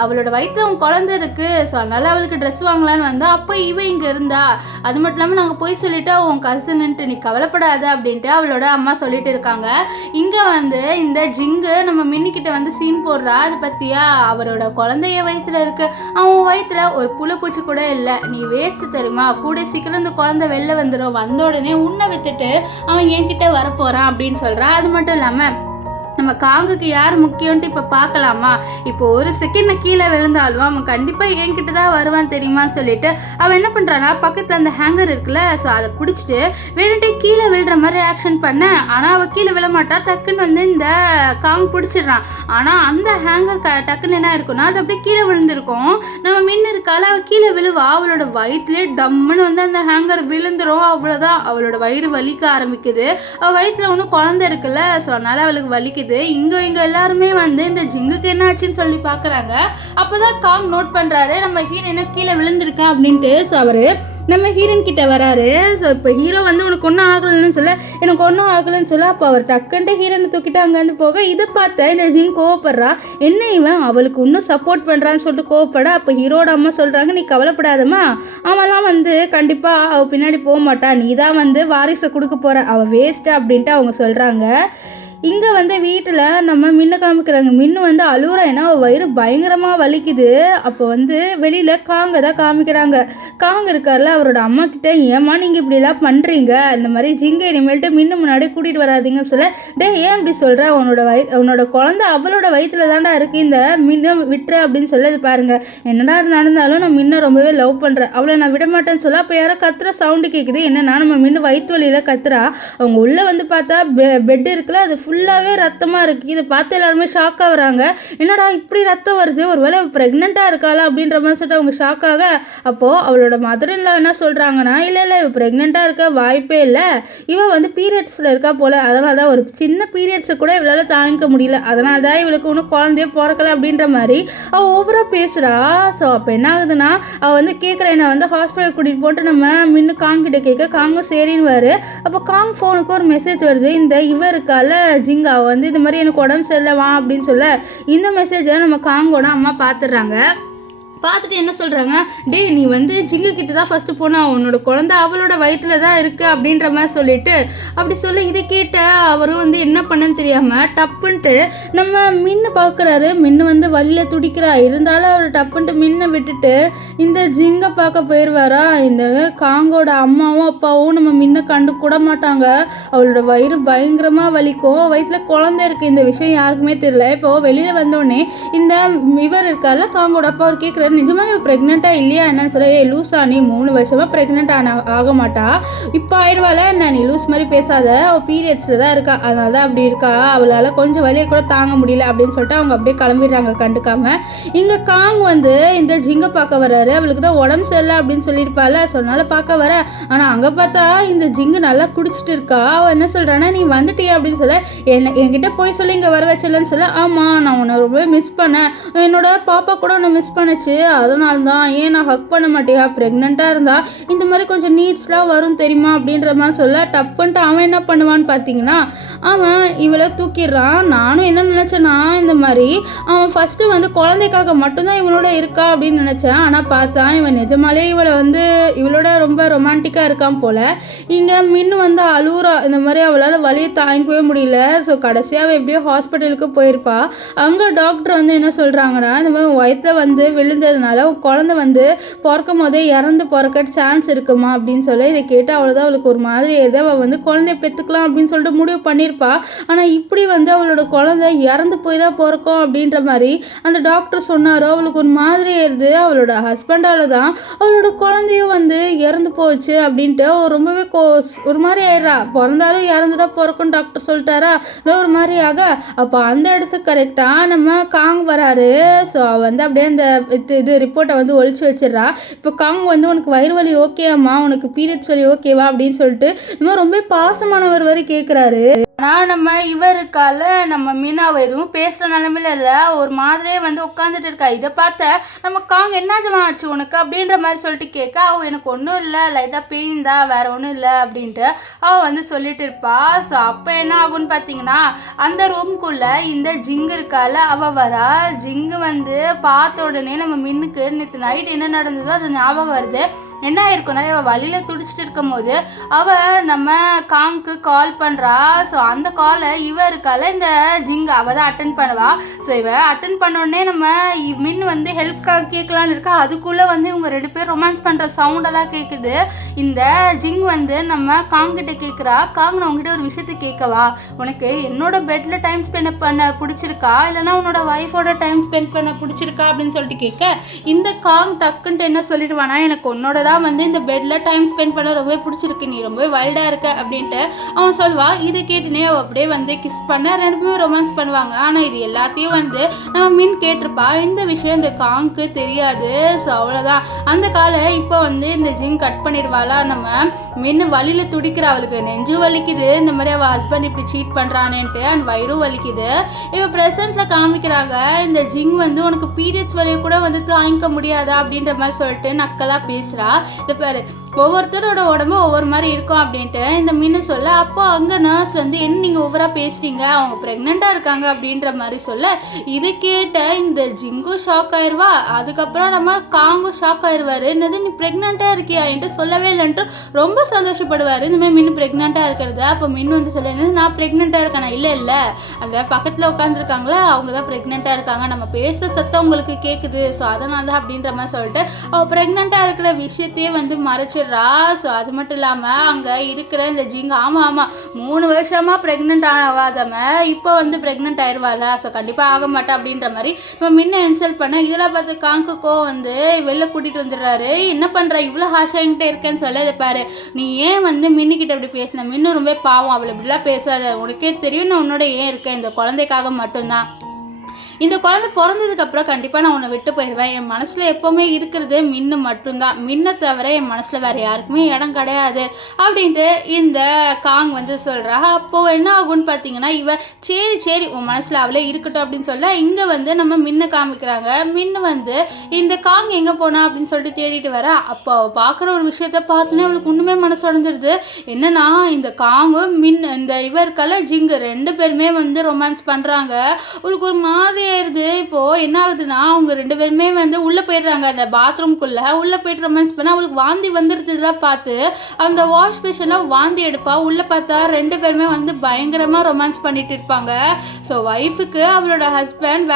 அவளோட வயிற்றுல உன் குழந்தை இருக்குது, ஸோ அதனால் அவளுக்கு ட்ரெஸ் வாங்கலான்னு வந்தா, அப்போ இவ இங்கே இருந்தா, அது மட்டும் இல்லாமல் நாங்கள் போய் சொல்லிட்டா உன் கசின்ன்ட்டு, நீ கவலைப்படாத அப்படின்ட்டு அவளோட அம்மா சொல்லிட்டு இருக்காங்க. இங்கே வந்து இந்த ஜிங்கு நம்ம மின்னிக்கிட்ட வந்து சீன் போடுறா. அது பற்றியா அவரோட குழந்தைய வயிற்றுல இருக்குது, அவன் வயிற்றுல ஒரு புழுப்பூச்சி கூட இல்லை, நீ வேஸ்ட் தெரியுமா, கூட சீக்கிரம் இந்த குழந்தை வெளில வந்துடும், வந்த உடனே உன்னை வித்துட்டு அவன் என்கிட்ட வரப்போகிறான் அப்படின்னு சொல்கிறான். அது மட்டும் இல்லாமல் நம்ம காங்குக்கு யார் முக்கியம்ன்ட்டு இப்போ பார்க்கலாமா, இப்போ ஒரு செகண்ட் கீழே விழுந்தாலும் அவன் கண்டிப்பாக என்கிட்ட தான் வருவான் தெரியுமான்னு சொல்லிட்டு அவன் என்ன பண்ணுறான்னா, பக்கத்தில் அந்த ஹேங்கர் இருக்குல்ல, ஸோ அதை பிடிச்சிட்டு வேணுட்டு கீழே விழுற மாதிரி ஆக்ஷன் பண்ண, ஆனால் அவள் கீழே விழ மாட்டா, டக்குன்னு வந்து இந்த காங் பிடிச்சிடுறான். ஆனால் அந்த ஹேங்கர் டக்குன்னு என்ன இருக்குன்னா, அது அப்படியே கீழே விழுந்திருக்கும். நம்ம மின்னு இருக்கால அவள் கீழே விழுவா, அவளோட வயிற்றுலேயே டம்முன்னு வந்து அந்த ஹேங்கர் விழுந்துடும். அவ்வளோதான், அவளோட வயிறு வலிக்க ஆரம்பிக்குது. அவள் வயிற்றுல ஒன்றும் குழந்தை இருக்குல்ல, ஸோ அதனால் அவளுக்கு வலிக்குது. இங்க எல்லாருமே வந்து இந்த ஜிங்குக்கு என்ன ஆச்சுன்னு சொல்லி பார்க்குறாங்க. அப்போதான் காங் நோட் பண்ணுறாரு, நம்ம ஹீரோ என்ன கீழே விழுந்திருக்கா அப்படின்ட்டு. ஸோ அவர் நம்ம ஹீரோயின் கிட்ட வராரு. ஸோ இப்போ ஹீரோ வந்து உனக்கு ஒன்றும் ஆகலைன்னு சொல்ல, எனக்கு ஒன்றும் ஆகலைன்னு சொல்ல, அப்போ அவர் டக்குன்ட்டு ஹீரோனை தூக்கிட்டு அங்கேருந்து போக, இதை பார்த்த இந்த ஜிங் கோவப்படுறா, என்ன இவன் அவளுக்கு இன்னும் சப்போர்ட் பண்ணுறான்னு சொல்லிட்டு கோவப்பட, அப்போ ஹீரோட அம்மா சொல்கிறாங்க, நீ கவலைப்படாதம்மா, அவெல்லாம் வந்து கண்டிப்பாக அவள் பின்னாடி போக மாட்டா, நீ தான் வந்து வாரிசை கொடுக்க போகிற, அவள் வேஸ்ட்டு அப்படின்ட்டு அவங்க சொல்கிறாங்க. இங்கே வந்து வீட்டில் நம்ம மின்ன காமிக்கிறாங்க. மின்னு வந்து அழுகுறா, ஏன்னா வயிறு பயங்கரமாக வலிக்குது. அப்போ வந்து வெளியில் காங்க தான் காமிக்கிறாங்க. காங்க இருக்கார்ல அவரோட அம்மா கிட்ட, ஏம்மா நீங்கள் இப்படிலாம் பண்ணுறீங்க, இந்த மாதிரி ஜிங்கை இனிமேல்ட்டு மின்னு முன்னாடி கூட்டிகிட்டு வராதிங்கன்னு சொல்ல, ஏன் இப்படி சொல்கிற, உன்னோட குழந்தை அவளோட வயிற்றுல தாண்டா இருக்குது, இந்த மின்னை விட்டுற அப்படின்னு சொல்லி பாருங்கள், என்னடா நடந்தாலும் நான் மின்னை ரொம்பவே லவ் பண்ணுறேன், அவளை நான் விட மாட்டேன்னு சொல்ல, அப்போ யாரோ கத்துற சவுண்டு கேட்குது. என்னன்னா நம்ம மின்னு வயிற்று வலியில் கத்துறா. அவங்க உள்ளே வந்து பார்த்தா பெட் இருக்குல்ல, அது ஃபுல்லாகவே ரத்தமாக இருக்குது. இதை பார்த்து எல்லாருமே ஷாக்காக வராங்க. என்னடா இப்படி ரத்தம் வருது, ஒரு வேளை ப்ரெக்னெண்ட்டாக இருக்காளா அப்படின்ற மாதிரி சொல்லிட்டு அவங்க ஷாக்காக. அப்போது அவளோட மதரின்ல என்ன சொல்கிறாங்கன்னா, இல்லை இவ ப்ரெக்னெண்ட்டாக இருக்க வாய்ப்பே இல்லை, இவள் வந்து பீரியட்ஸில் இருக்கா போல், அதனால தான் ஒரு சின்ன பீரியட்ஸை கூட இவளால் தாங்கிக்க முடியல, அதனால தான் இவளுக்கு ஒன்றும் குழந்தையே பிறக்கலை அப்படின்ற மாதிரி அவள் ஓவராக பேசுகிறா. ஸோ அப்போ என்ன ஆகுதுன்னா, அவள் வந்து கேட்குற, என்னை வந்து ஹாஸ்பிட்டல் கூட்டிகிட்டு போட்டு நம்ம மின்னு காங்கிட்ட கேட்க, காங்கும் சரின்னு வாரு. அப்போ காங் ஃபோனுக்கு ஒரு மெசேஜ் வருது, இந்த இருக்கால ஜிங்கா வந்து இந்த மாதிரி எனக்கு உடம்பு சரியில்லை அப்படின்னு சொல்ல, இந்த மெசேஜை நம்ம காங்கோட அம்மா பார்த்துடுறாங்க. பார்த்துட்டு என்ன சொல்கிறாங்கன்னா, நீ வந்து ஜிங்கு கிட்ட தான் ஃபஸ்ட்டு போனா, உன்னோட குழந்தை அவளோட வயிற்றுல தான் இருக்குது அப்படின்ற மாதிரி சொல்லிட்டு அப்படி சொல்ல, இதை கேட்ட அவரும் வந்து என்ன பண்ணன்னு தெரியாமல் டப்புன்ட்டு நம்ம மின்னு பார்க்குறாரு. மின்னு வந்து வழியில் துடிக்கிறா, இருந்தாலும் அவர் டப்புன்ட்டு மின்னை விட்டுட்டு இந்த ஜிங்கை பார்க்க போயிடுவாரா. இந்த காங்கோட அம்மாவும் அப்பாவும் நம்ம மின்னை கண்டு கூட மாட்டாங்க. அவளோட வயிறு பயங்கரமாக வலிக்கும், வயிற்றுல குழந்தை இருக்குது, இந்த விஷயம் யாருக்குமே தெரியல. இப்போது வெளியில் வந்தோடனே இந்த இவர் இருக்கால காங்கோட அப்பா அவர் கேட்குற, நிஜமாக இவ ப்ரெக்னெண்ட்டாக இல்லையா என்னன்னு சொல்ல, லூஸா நீ 3 வருஷமாக ப்ரெக்னென்ட் ஆக மாட்டா, இப்போ ஆயிடுவாள் என்ன, நீ லூஸ் மாதிரி பேசாத, அவள் பீரியட்ஸில் தான் இருக்கா, அதனால தான் அப்படி இருக்கா, அவளால் கொஞ்சம் வலியை கூட தாங்க முடியல அப்படின்னு சொல்லிட்டு அவங்க அப்படியே கிளம்பிடுறாங்க கண்டுக்காம. இங்கே காங் வந்து இந்த ஜிங்கை பார்க்க வர்றாரு. அவளுக்கு தான் உடம்பு சரியில்லை அப்படின்னு சொல்லியிருப்பாள், சொன்னால பார்க்க வர. ஆனால் அங்கே பார்த்தா இந்த ஜிங்கு நல்லா குடிச்சிட்டு இருக்கா. அவள் என்ன சொல்கிறான்னா, நீ வந்துட்டியா அப்படின்னு சொல்ல, என்கிட்ட போய் சொல்லி இங்கே வர வச்சலன்னு சொல்ல, ஆமாம் நான் உன்னை ரொம்பவே மிஸ் பண்ணேன், என்னோட பாப்பா கூட உன்னை மிஸ் பண்ணுச்சு, அதனால தான் ஏன் நான் ஹக் பண்ண மாட்டியா, ப்ரெக்னெண்ட்டாக இருந்தால் இந்த மாதிரி கொஞ்சம் நீட்ஸ்லாம் வரும் தெரியுமா அப்படின்ற மாதிரி சொல்ல டப்புன்ட்டு அவன் என்ன பண்ணுவான்னு பார்த்தீங்கன்னா அவன் இவளை தூக்கிடுறான். நானும் என்ன நினச்சேன்னா இந்த மாதிரி அவன் ஃபஸ்ட்டு வந்து குழந்தைக்காக மட்டும்தான் இவனோட இருக்கா அப்படின்னு நினச்சேன். ஆனால் பார்த்தா இவன் நிஜமாலே இவளை வந்து இவளோட ரொம்ப ரொமான்டிக்காக இருக்கான் போல். இங்கே மின்னு வந்து அழுகுறா, இந்த மாதிரி அவளால் வலியை தாங்கிக்கவே முடியல. ஸோ கடைசியாக அவள் எப்படியோ ஹாஸ்பிட்டலுக்கு போயிருப்பா. அங்கே டாக்டர் வந்து என்ன சொல்கிறாங்கன்னா இந்த மாதிரி வயிற்றில் வந்து விழுந்ததுனால குழந்தை வந்து பிறக்கும் போதே இறந்து பிறக்க சான்ஸ் இருக்குமா அப்படின்னு சொல்லி இதை கேட்டு அவ்வளோதான் அவளுக்கு ஒரு மாதிரி எதோ அவள் வந்து குழந்தைய பெற்றுக்கலாம் அப்படின்னு சொல்லிட்டு முடிவு பண்ணியிருப்பா. ஆனால் இப்படி வந்து அவளோட குழந்தை இறந்து போய் தான் பிறக்கும் அப்படின்ற மாதிரி அந்த டாக்டர் சொன்னாரோ அவளுக்கு ஒரு மாதிரி இருது. அவளோட ஹஸ்பண்டால் தான் அவளோட குழந்தையும் வந்து இறந்து போச்சு அப்படின்ட்டு ரொம்பவே ஒரு மாதிரி ஆயிடுறா. பிறந்தாலும் இறந்துதான் பிறக்கும் டாக்டர் சொல்லிட்டாரா, ஒரு மாதிரி ஆக அப்போ அந்த இடத்துக்கு கரெக்டாக நம்ம காங் வராரு. ஸோ வந்து அப்படியே அந்த இது ரிப்போர்ட்டை வந்து ஒழிச்சு வச்சிடறா. இப்போ காங் வந்து உனக்கு வயிறு வலி ஓகேம்மா, உனக்கு பீரியட்ஸ் வலி ஓகேவா அப்படின்னு சொல்லிட்டு இன்னும் ரொம்ப பாசமானவர் வரை கேட்குறாரு. ஆனால் நம்ம இவருக்கால நம்ம மீனாவை எதுவும் பேசுகிற நிலமையில இல்லை, ஒரு மாதிரியே வந்து உட்காந்துட்டு இருக்கா. இதை பார்த்த நம்ம காங் என்னாச்சுமா ஆச்சு உனக்கு அப்படின்ற மாதிரி சொல்லிட்டு கேட்க அவள் எனக்கு ஒன்றும் இல்லை, லைட்டாக பெயின் தான், வேறு ஒன்றும் இல்லை அப்படின்ட்டு அவள் வந்து சொல்லிட்டு இருப்பா. ஸோ அப்போ என்ன ஆகும்னு பார்த்தீங்கன்னா அந்த ரூம்குள்ளே இந்த ஜிங்கு இருக்கால அவள் வரா. ஜிங்கு வந்து பார்த்த உடனே நம்ம மின்னுக்கு நேற்று நைட் என்ன நடந்ததோ அது ஞாபகம் வருது. என்ன ஆயிருக்குன்னா இவள் வழியில் துடிச்சிட்டு இருக்கும் போது அவள் நம்ம காங்க்கு கால் பண்ணுறா. ஸோ அந்த காலை இருக்கால இந்த ஜிங்கு அவள் தான் அட்டன் பண்ணுவா. ஸோ இவள் அட்டன் பண்ணோடனே நம்ம மின் வந்து ஹெல்ப் கேட்கலான்னு இருக்கா. அதுக்குள்ளே வந்து இவங்க 2 பேர் ரொமான்ஸ் பண்ணுற சவுண்டெல்லாம் கேட்குது. இந்த ஜிங் வந்து நம்ம காங்கிட்ட கேட்குறா, காங் நான் உங்ககிட்ட ஒரு விஷயத்த கேட்கவா, உனக்கு என்னோட பெட்டில் டைம் ஸ்பெண்ட் பண்ண பிடிச்சிருக்கா இல்லைனா உன்னோட ஒய்ஃபோட டைம் ஸ்பெண்ட் பண்ண பிடிச்சிருக்கா அப்படின்னு சொல்லிட்டு கேட்க இந்த காங் டக்குன்ட்டு என்ன சொல்லிடுவானா, எனக்கு உன்னோட தான் வந்து இந்த பெட்டில் டைம் ஸ்பெண்ட் பண்ண ரொம்ப பிடிச்சிருக்கு, நீ ரொம்ப வைல்டாக இருக்க அப்படின்ட்டு அவன் சொல்வா. இது கேட்டுனே அப்படியே வந்து கிஸ் பண்ண 2 பேரும் ரொமான்ஸ் பண்ணுவாங்க. ஆனால் இது எல்லாத்தையும் வந்து நம்ம மின் கேட்டிருப்பா. இந்த விஷயம் இந்த காங்க்கு தெரியாது. ஸோ அவ்வளோதான் அந்த காலை இப்போ வந்து இந்த ஜிங் கட் பண்ணிடுவாளா. நம்ம மின்னு வழியில் துடிக்கிற, அவளுக்கு நெஞ்சு வலிக்குது, இந்த மாதிரி அவள் ஹஸ்பண்ட் இப்படி சீட் பண்ணுறானேன்ட்டு அண்ட் வயிறும் வலிக்குது. இப்போ ப்ரெசென்ட்டில் காமிக்கிறாங்க இந்த ஜிங் வந்து உனக்கு பீரியட்ஸ் வலியை கூட வந்து தாங்கிக்க முடியாதா அப்படின்ற மாதிரி சொல்லிட்டு நக்கலாக பேசுகிறா. இந்த பாரு ஒவ்வொருத்தரோட உடம்பு ஒவ்வொரு மாதிரி இருக்கும் அப்படின்ட்டு இந்த மீன் சொல்ல, அப்போ அங்கே நர்ஸ் வந்து என்ன நீங்கள் ஓவராக பேசுறீங்க, அவங்க ப்ரெக்னெண்ட்டாக இருக்காங்க அப்படின்ற மாதிரி சொல்ல இது கேட்ட இந்த ஜிங்கும் ஷாக் ஆயிடுவா. அதுக்கப்புறம் நம்ம காங்கும் ஷாக் ஆயிடுவார். என்னது நீ ப்ரெக்னெண்ட்டாக இருக்கியா என்கிட்ட சொல்லவே இல்லைன்ட்டு ரொம்ப சந்தோஷப்படுவார். இந்தமாதிரி மின்னு ப்ரெக்னெண்ட்டாக இருக்கிறது. அப்போ மின்னு வந்து சொல்ல நான் ப்ரெக்னெண்ட்டாக இருக்கேன், இல்லை அந்த பக்கத்தில் உட்காந்துருக்காங்களே அவங்க தான் ப்ரெக்னெண்ட்டாக இருக்காங்க, நம்ம பேசுகிற சத்தம் உங்களுக்கு கேட்குது, ஸோ அதனால தான் அப்படின்ற மாதிரி சொல்லிட்டு அவள் ப்ரெக்னெண்ட்டாக இருக்கிற விஷயத்தையே வந்து மறைச்சிடுறா. ஸோ அது மட்டும் இல்லாமல் அங்கே இருக்கிற இந்த ஜிங் ஆமாம் 3 வருஷமாக ப்ரெக்னென்ட் ஆகாதவன் இப்போ வந்து ப்ரெக்னென்ட் ஆயிடுவாள், ஸோ கண்டிப்பாக ஆக மாட்டேன் அப்படின்ற மாதிரி இப்போ முன்ன இன்சல்ட் பண்ண இதெல்லாம் பார்த்து காங்குக்கோ வந்து வெளில கூட்டிகிட்டு வந்துடுறாரு. என்ன பண்ணுற இவ்வளோ ஹாஷாக என்கிட்ட இருக்கேன்னு சொல்ல, இதை பாரு நீ ஏன் வந்து மின்னுக்கிட்ட இப்படி பேசின, மின்னு ரொம்ப பாவம், அவளை இப்படிலாம் பேசாத, உனக்கே தெரியும் நான் உன்னோட ஏன் இருக்கேன், இந்த குழந்தைக்காக மட்டும்தான், இந்த குழந்தை பிறந்ததுக்கப்புறம் கண்டிப்பாக நான் உன்னை விட்டு போயிடுவேன், என் மனசில் எப்போவுமே இருக்கிறது மின்னு மட்டும்தான், மின்னை தவிர என் மனசில் வேறு யாருக்குமே இடம் கிடையாது அப்படின்ட்டு இந்த காங் வந்து சொல்கிறா. அப்போது என்ன ஆகும்னு பார்த்தீங்கன்னா இவ சரி உன் மனசில் அவளே இருக்கட்டும் அப்படின்னு சொல்ல இங்கே வந்து நம்ம மின்னை காமிக்கிறாங்க. மின்னு வந்து இந்த காங் எங்கே போனா அப்படின்னு சொல்லிட்டு தேடிட்டு வர, அப்போ அவள் பார்க்குற ஒரு விஷயத்த பார்த்தோன்னே அவளுக்கு ஒன்றுமே மனசு உடஞ்சிருது. என்னன்னா இந்த காங்கும் இந்த இவருக்கெல்லாம் ஜிங்கு 2 பேருமே வந்து ரொமான்ஸ் பண்ணுறாங்க. அவளுக்கு ஒரு மாதிரி ஆயிடுது. இப்போது என்ன ஆகுதுன்னா அவங்க 2 பேருமே வந்து உள்ளே போயிடுறாங்க, அந்த பாத்ரூம்குள்ளே உள்ளே போய்ட்டு ரொமான்ஸ் பண்ண அவளுக்கு வாந்தி வந்துடுறதுலாம் பார்த்து அந்த வாஷ் பேஷனில் வாந்தி எடுப்பா. உள்ளே பார்த்தா 2 பேருமே வந்து பயங்கரமாக ரொமான்ஸ் பண்ணிட்டு இருப்பாங்க. ஸோ ஒய்ஃபுக்கு அவளோட ஹஸ்பண்ட்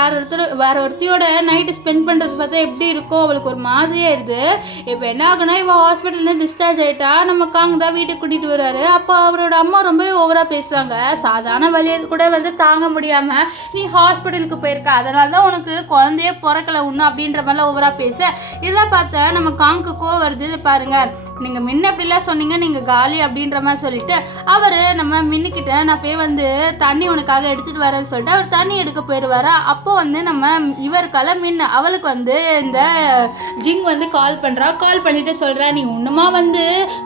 வேற ஒருத்தியோட நைட்டு ஸ்பெண்ட் பண்ணுறது பார்த்தா எப்படி இருக்கும், அவளுக்கு ஒரு மாதிரி ஆயிடுது. இப்போ என்ன ஆகுனா இவள் ஹாஸ்பிட்டலில் டிஸ்சார்ஜ் ஆகிட்டா, நம்ம காங்க தான் வீட்டுக்கு கூட்டிகிட்டு வர்றாரு. அப்போ அவரோட அம்மா ரொம்பவே ஓவராக பேசுகிறாங்க. சாதாரண வழியை கூட வந்து தாங்க முடியாமல் நீ ஹாஸ்பிட்டலுக்கு போயிருக்க, அதனால தான் உனக்கு குழந்தையே பிறக்கலை ஒன்று அப்படின்ற மாதிரிலாம் ஓவராக பேச இதெல்லாம் பார்த்தா நம்ம காங்க்கு கோவம் வருது. பாருங்க நீங்கள் முன்ன எப்படிலாம் சொன்னீங்க நீங்கள் காலி அப்படின்ற மாதிரி சொல்லிட்டு அவர் நம்ம மின்னுக்கிட்ட நான் போய் வந்து தண்ணி உனக்காக எடுத்துகிட்டு வரேன்னு சொல்லிட்டு அவர் தண்ணி எடுக்க போயிடுவார். அப்போ வந்து நம்ம இவருக்கால மின் அவளுக்கு வந்து இந்த ஜிங் வந்து கால் பண்ணுறா. கால் பண்ணிட்டு சொல்கிறா, நீ ஒன்றுமா வந்து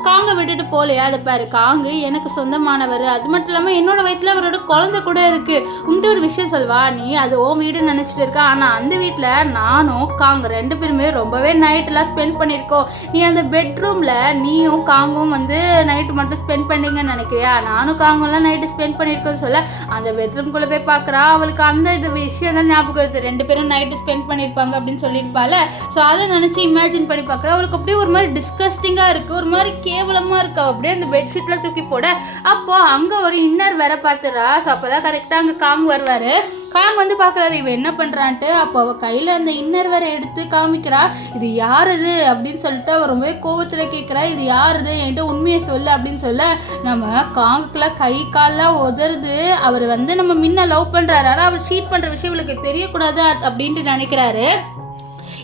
காங்கை விட்டுட்டு போகலையா, அதை பாரு காங்கு எனக்கு சொந்தமானவர், அது மட்டும் இல்லாமல் என்னோட வயிற்றில் அவரோட குழந்தை கூட இருக்குது, உங்கள்கிட்ட ஒரு விஷயம் சொல்வா, நீ அது ஓ வீடுன்னு நினச்சிட்டு இருக்கா. ஆனால் அந்த வீட்டில் நானும் காங் 2 பேருமே ரொம்பவே நைட்டெலாம் ஸ்பெண்ட் பண்ணியிருக்கோம். நீ அந்த பெட்ரூமில் நீயும் காங்கும் வந்து நைட்டு மட்டும் ஸ்பெண்ட் பண்ணிங்கன்னு நினைக்கிறியா? நானும் காங்கெல்லாம் நைட்டு ஸ்பெண்ட் பண்ணியிருக்கோன்னு சொல்ல அந்த பெட்ரூம்குள்ளே போய் பார்க்குறா. அவளுக்கு அந்த இது விஷயம் தான் ஞாபகம் வருது. 2 பேரும் நைட்டு ஸ்பெண்ட் பண்ணியிருப்பாங்க அப்படின்னு சொல்லியிருப்பாள். ஸோ அதை நினச்சி இமேஜின் பண்ணி பார்க்குறா. அவளுக்கு அப்படியே ஒரு மாதிரி டிஸ்கஸ்டிங்காக இருக்குது, ஒரு மாதிரி கேவலமாக இருக்குது. அப்படியே அந்த பெட்ஷீட்டில் தூக்கி போட அப்போது அங்கே ஒரு இன்னர் வேற பார்த்துறா. ஸோ அப்போ தான் கரெக்டாக அங்கே காங் வருவார். காங் வந்து பார்க்குறாரு இவன் என்ன பண்ணுறான்ட்டு. அப்போ அவள் கையில் அந்த இன்னர் வேற எடுத்து காமிக்கிறா. இது யாருது அப்படின்னு சொல்லிட்டு அவள் ரொம்பவே கோவத்தில் கேட்குறா. இது யாருது என்கிட்ட உண்மையை சொல்லு அப்படின்னு சொல்ல நம்ம காங்குக்குலாம் கை கால்லாம் உதறுது. அவர் வந்து நம்ம முன்ன லவ் பண்ணுறாரு, ஆனால் அவர் சீட் பண்ணுற விஷயம் இவளுக்கு தெரியக்கூடாது அப்படின்ட்டு நினைக்கிறாரு.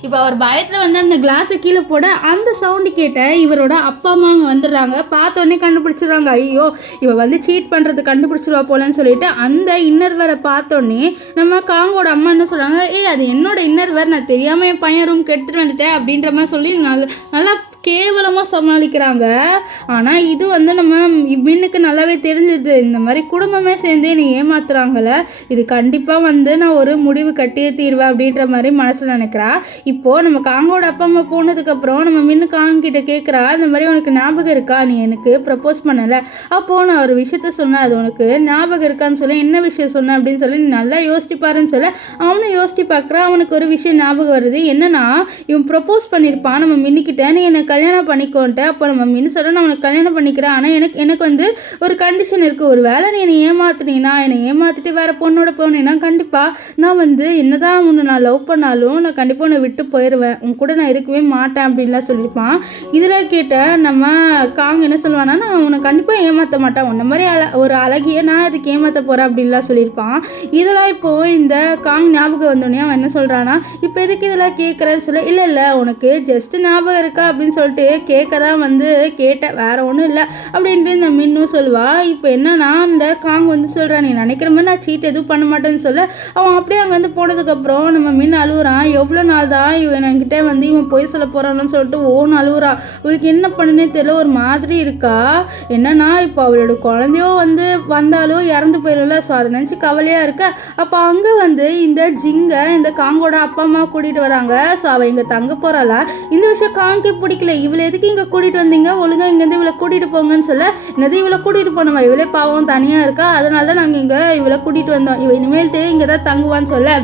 இப்போ அவர் பயத்தில் வந்து அந்த கிளாஸை கீழே போட அந்த சவுண்டு கேட்ட இவரோட அப்பா அம்மா வந்துடுறாங்க. பார்த்தோன்னே கண்டுபிடிச்சிடுறாங்க. ஐயோ இவ வந்து சீட் பண்ணுறது கண்டுபிடிச்சிருவா போலன்னு சொல்லிட்டு அந்த இன்னர் வேரை பார்த்தோன்னே நம்ம காங்கோட அம்மா என்ன சொல்கிறாங்க, அது என்னோட இன்னர் வேர், நான் தெரியாமல் என் பையன் ரூம்க்கு எடுத்துகிட்டு வந்துட்டேன் அப்படின்ற மாதிரி சொல்லி நல்லா கேவலமாக சமாளிக்கிறாங்க. ஆனால் இது வந்து நம்ம மின்னுக்கு நல்லாவே தெரிஞ்சுது, இந்த மாதிரி குடும்பமே சேர்ந்து என்னை ஏமாத்துறாங்கல்ல, இது கண்டிப்பாக வந்து நான் ஒரு முடிவு கட்டியே தீர்வேன் அப்படின்ற மாதிரி மனசில் நினைக்கிறா. இப்போது நம்ம காங்கோட அப்பா அம்மா போனதுக்கப்புறம் நம்ம மின்னு காங்கிட்ட கேட்குறா, இந்த மாதிரி உனக்கு ஞாபகம் இருக்கா, நீ எனக்கு ப்ரப்போஸ் பண்ணலை, அப்போது நான் ஒரு விஷயத்த சொன்னேன், அது உனக்கு ஞாபகம் இருக்கான்னு சொல்ல, என்ன விஷயம் சொன்னேன் அப்படின்னு சொல்லி நீ நல்லா யோசிச்சுப்பாருன்னு சொல்ல அவனும் யோசிச்சு பார்க்குறான். அவனுக்கு ஒரு விஷயம் ஞாபகம் வருது. என்னன்னா இவன் ப்ரப்போஸ் பண்ணியிருப்பான் நம்ம மின்னிக்கிட்ட, நீ எனக்கு கல்யாணம் பண்ணிக்கோன்ட்டு. அப்போ நம்ம மின்னு சொல்ல நான் உனக்கு கல்யாணம் பண்ணிக்கிறேன், ஆனால் எனக்கு வந்து ஒரு கண்டிஷன் இருக்குது, ஒரு வேளை நீ என்னை ஏமாத்தினீன்னா, என்னை ஏமாற்றிட்டு வேறு பொண்ணோட போனேன்னா கண்டிப்பாக நான் வந்து என்னதான் உன்னை நான் லவ் பண்ணாலும் நான் கண்டிப்பாக உன்னை விட்டு போயிடுவேன், உன் கூட நான் இருக்கவே மாட்டேன் அப்படின்லாம் சொல்லியிருப்பான். இதில் கேட்ட நம்ம காங் என்ன சொல்லுவானா, நான் உன்னை கண்டிப்பாக ஏமாற்ற மாட்டேன், உன்ன மாதிரி ஒரு அழகிய நான் அதுக்கு ஏமாற்ற போகிறேன் அப்படின்லாம் சொல்லியிருப்பான். இதெல்லாம் இப்போது இந்த காங் ஞாபகம் வந்தோடனே அவன் என்ன சொல்கிறான்னா, இப்போ எதுக்கு இதெல்லாம் கேட்குறேன்னு சொல்ல, இல்லை உனக்கு ஜஸ்ட் ஞாபகம் இருக்கா அப்படின்னு சொல்லிட்டு கேட்க தான் வந்து கேட்டேன், வேறு ஒன்றும் இல்லை அப்படின்ட்டு இந்த மின்னும் சொல்லுவா. இப்போ என்னன்னா இந்த காங் வந்து சொல்கிறான், நீ நினைக்கிற மாதிரி நான் சீட் எதுவும் பண்ண மாட்டேன்னு சொல்ல அவன் அப்படியே அங்கே வந்து போனதுக்கப்புறம் நம்ம மின் அழுகுறான். எவ்வளோ நாள் தான் இவன் என்கிட்ட வந்து இவன் போய் சொல்ல போகிறான்னு சொல்லிட்டு ஓன்னு அழுகுறா. அவளுக்கு என்ன பண்ணுன்னே தெரியல, ஒரு மாதிரி இருக்கா. என்னன்னா இப்போ அவளோட குழந்தையோ வந்து வந்தாலும் இறந்து போயிடும்ல, ஸோ அதை நினச்சி கவலையாக இருக்க. அப்போ அங்கே வந்து இந்த ஜிங்கை இந்த காங்கோட அப்பா அம்மா கூட்டிகிட்டு வராங்க. ஸோ அவள் இங்கே தங்க போகிறாள. இந்த விஷயம் காங்கே பிடிக்கல, இவளை எதுக்கு இங்கே கூட்டிகிட்டு வந்தீங்க, ஒழுங்காக இங்கேருந்து இவளை கூட்டிகிட்டு போங்கன்னு சொல்ல, என்னது இவளை கூட்டிகிட்டு போனோமா, இவளே பாவம் தனியாக இருக்கா, அதனால தான் நாங்கள் இங்கே இவளை கூட்டிகிட்டு வந்தோம், இவ இனிமேல்ட்டு இங்கே தான் தங்குவான்னு சொல்ல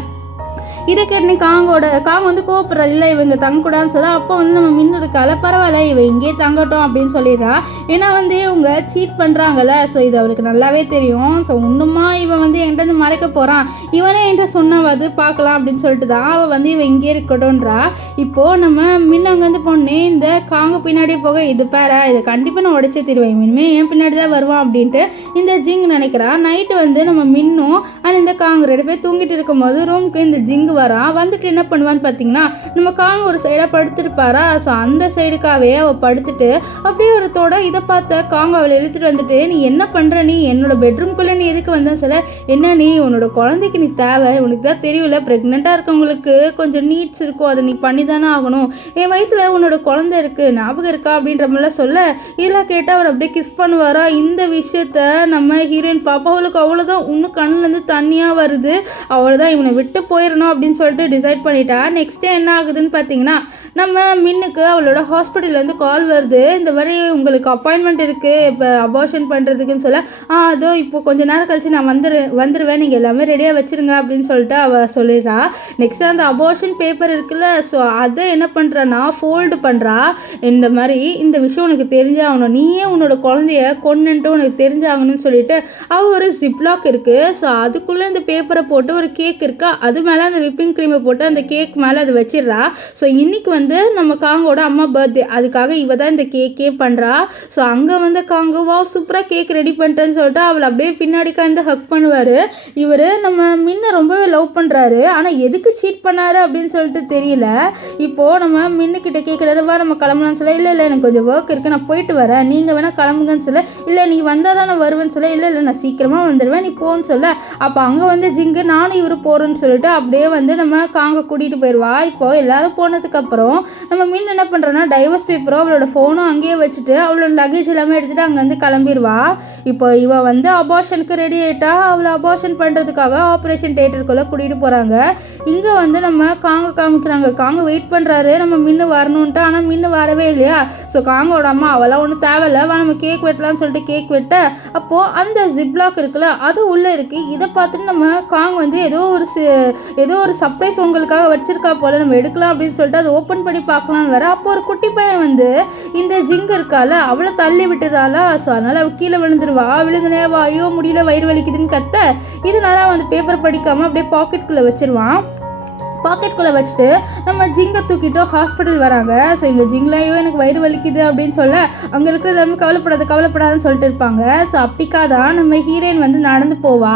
இதை கேட்டு காங் வந்து கோவப்படுறா, இல்லை இவங்க தங்கக்கூடாதுன்னு சொல்ல. அப்போ வந்து நம்ம மின்னு இருக்கால, பரவாயில்ல இவ இங்கே தங்கட்டும் அப்படின்னு சொல்லிடுறா. ஏன்னா வந்து இவங்க சீட் பண்ணுறாங்கல்ல, ஸோ இது அவளுக்கு நல்லாவே தெரியும். ஸோ இன்னுமா இவன் வந்து என்கிட்ட வந்து மறைக்க போகிறான், இவனே என்கிட்ட சொன்னாவது பார்க்கலாம் அப்படின்னு சொல்லிட்டு தான் அவள் வந்து இவன் இங்கே இருக்கட்டும்ன்றா. இப்போது நம்ம மின்ன அங்கே வந்து பொண்ணு இந்த காங்க பின்னாடியே போக, இது பாரு இதை கண்டிப்பாக நான் உடைச்சே தருவேன், இனிமேல் என் பின்னாடி தான் வருவான் அப்படின்ட்டு இந்த ஜிங் நினைக்கிறா. நைட்டு வந்து நம்ம மின்னும் ஆனால் இந்த காங்க 2 பேர் தூங்கிட்டு இருக்கும்போது ரூமுக்கு இந்த ஜிங்கு வரான். வந்துட்டு என்ன பண்ணுவான்னு பார்த்தீங்கன்னா, நம்ம காங்க ஒரு சைடாக படுத்துருப்பாரா, ஸோ அந்த சைடுக்காகவே அவள் படுத்துட்டு அப்படியே ஒரு தோட இதை பார்த்த காங்க அவளை இழுத்துட்டு வந்துட்டு, நீ என்ன பண்ணுற, நீ என்னோட பெட்ரூம்குள்ளே நீ எதுக்கு வந்தேன்னு சொல்ல, என்ன நீ உன்னோட குழந்தைக்கு நீ தேவை, உனக்கு தான் தெரியல ப்ரெக்னெண்ட்டாக இருக்கவங்களுக்கு கொஞ்சம் நீட்ஸ் இருக்கும், அதை நீ பண்ணி தானே ஆகணும், என் வயிற்றுல உன்னோட குழந்தை இருக்குது ஞாபகம் இருக்கா அப்படின்ற மாதிரிலாம் சொல்ல, இதெல்லாம் கேட்டால் அவர் அப்படியே கிஸ் பண்ணுவாரா. இந்த விஷயத்த நம்ம ஹீரோயின் பாப்பா அவளுக்கு அவ்வளோதான், இன்னும் கண்ணுலேருந்து தண்ணியாக வருது, அவ்வளோதான் இவனை விட்டு போயிடணும் அப்படின்னு சொல்லிட்டு டிசைட் பண்ணிட்டா. நெக்ஸ்ட் டே என்ன ஆகுதுன்னு பார்த்தீங்கன்னா, நம்ம மின்னுக்கு அவளோட ஹாஸ்பிட்டல்லேருந்து கால் வருது, இந்த மாதிரி உங்களுக்கு அப்பாயின்மெண்ட் இருக்குது இப்போ அபார்ஷன் பண்ணுறதுக்குன்னு சொல்ல, அதோ இப்போ கொஞ்சம் நேரம் கழிச்சு நான் வந்துடுவேன் நீங்கள் எல்லாமே ரெடியாக வச்சுருங்க அப்படின்னு சொல்லிட்டு அவள் சொல்லிடுறா. நெக்ஸ்ட் அந்த அபார்ஷன் பேப்பர் இருக்குல்ல, ஸோ அதை என்ன பண்ணுறான்னா ஃபோல்டு பண்ணுறா. இந்த மாதிரி இந்த விஷயம் உனக்கு தெரிஞ்சாகணும், நீயே உன்னோட குழந்தைய கொன்னுன்ட்டு உனக்கு தெரிஞ்சாகணும்னு சொல்லிட்டு அவள் ஒரு ஜிப்லாக் இருக்குது, ஸோ அதுக்குள்ளே இந்த பேப்பரை போட்டு ஒரு கேக் இருக்கா, அது மேலே அந்த விப்பிங் க்ரீமை போட்டு அந்த கேக் மேலே அதை வச்சிடுறா. ஸோ இன்றைக்கி வந்து நம்ம காங்கோட அம்மா பர்த்டே, அதுக்காக இவ தான் இந்த கேக்கே பண்ணுறா. ஸோ அங்கே வந்து காங்கு வா சூப்பராக கேக் ரெடி பண்ணிட்டேன்னு சொல்லிட்டு அவளை அப்படியே பின்னாடி காய்ந்து ஹக் பண்ணுவார். இவர் நம்ம முன்ன ரொம்பவே லவ் பண்ணுறாரு, ஆனால் எதுக்கு சீட் பண்ணாரு அப்படின்னு சொல்லிட்டு தெரியல. இப்போது நம்ம மின்னுக்கிட்ட கேட்குறாரு, வா நம்ம கிளம்பலான்னு சொல்ல, இல்லை எனக்கு கொஞ்சம் ஒர்க் இருக்குது நான் போயிட்டு வரேன், நீங்கள் வேணால் கிளம்புங்கன்னு சொல்ல, இல்லை நீ வந்தால் தான் நான் வருவேன்னு சொல்ல, இல்லை நான் சீக்கிரமாக வந்துடுவேன் நீ போன்னு சொல்ல. அப்போ அங்கே வந்து ஜிங்கு நானும் இவர் போகிறேன்னு சொல்லிட்டு அப்படியே வந்து நம்ம காங்க கூட்டிகிட்டு போயிடுவா. இப்போ எல்லாரும் போனதுக்கப்புறம் நம்ம மின் என்ன பண்ணுறோன்னா டைவர்ஸ் பேப்பரோ அவளோட ஃபோனும் அங்கேயே வச்சுட்டு அவளோட லக்கேஜ் எல்லாமே எடுத்துகிட்டு அங்கேருந்து கிளம்பிடுவா. இப்போ இவ வந்து அபார்ஷனுக்கு ரெடி ஆகிட்டா. அவளை அபார்ஷன் பண்ணுறதுக்காக ஆப்ரேஷன் தியேட்டருக்குள்ளே கூட்டிகிட்டு போகிறாங்க. இங்கே வந்து நம்ம காங்க காமிக்கிறாங்க. காங்க வெயிட் பண்ணுறாரு நம்ம மின்னு வரணுன்ட்டு. ஆனால் மின்னு வரவே இல்லையா. ஸோ காங்கோட அம்மா அவளாம் ஒன்றும் தேவையில்ல, நம்ம கேக் வெட்டலாம்னு சொல்லிட்டு கேக் வெட்ட அப்போது அந்த ஜிப்லாக் இருக்குல்ல அது உள்ளே இருக்குது. இதை பார்த்துட்டு நம்ம காங் வந்து ஏதோ ஒரு சர்ப்ரைஸ் உங்களுக்காக வச்சிருக்கா போல், நம்ம எடுக்கலாம் அப்படின்னு சொல்லிட்டு அதை ஓப்பன் பண்ணி பார்க்கலான்னு வர அப்போ ஒரு குட்டி பையன் வந்து இந்த ஜிங்கு இருக்கால அவளை தள்ளி விட்டுறாளா. ஸோ அதனால் அவள் கீழே விழுந்துருவா. விழுந்துனேவா ஐயோ முடியல வயிறு வலிக்குதுன்னு கத்த இதனால வந்து பேப்பர் படிக்காமல் அப்படியே பாக்கெட்டுக்குள்ளே வச்சிருவான். பாக்கெட்டுக்குள்ளே வச்சுட்டு நம்ம ஜிங்கை தூக்கிட்டு ஹாஸ்பிட்டல் வராங்க. ஸோ இங்கே ஜிங்லையோ எனக்கு வயிறு வலிக்குது அப்படின்னு சொல்ல அங்கே இருக்கிற எல்லாருமே கவலைப்படாதுன்னு சொல்லிட்டு இருப்பாங்க. ஸோ அப்படிக்கா தான் நம்ம ஹீரோயின் வந்து நடந்து போவா.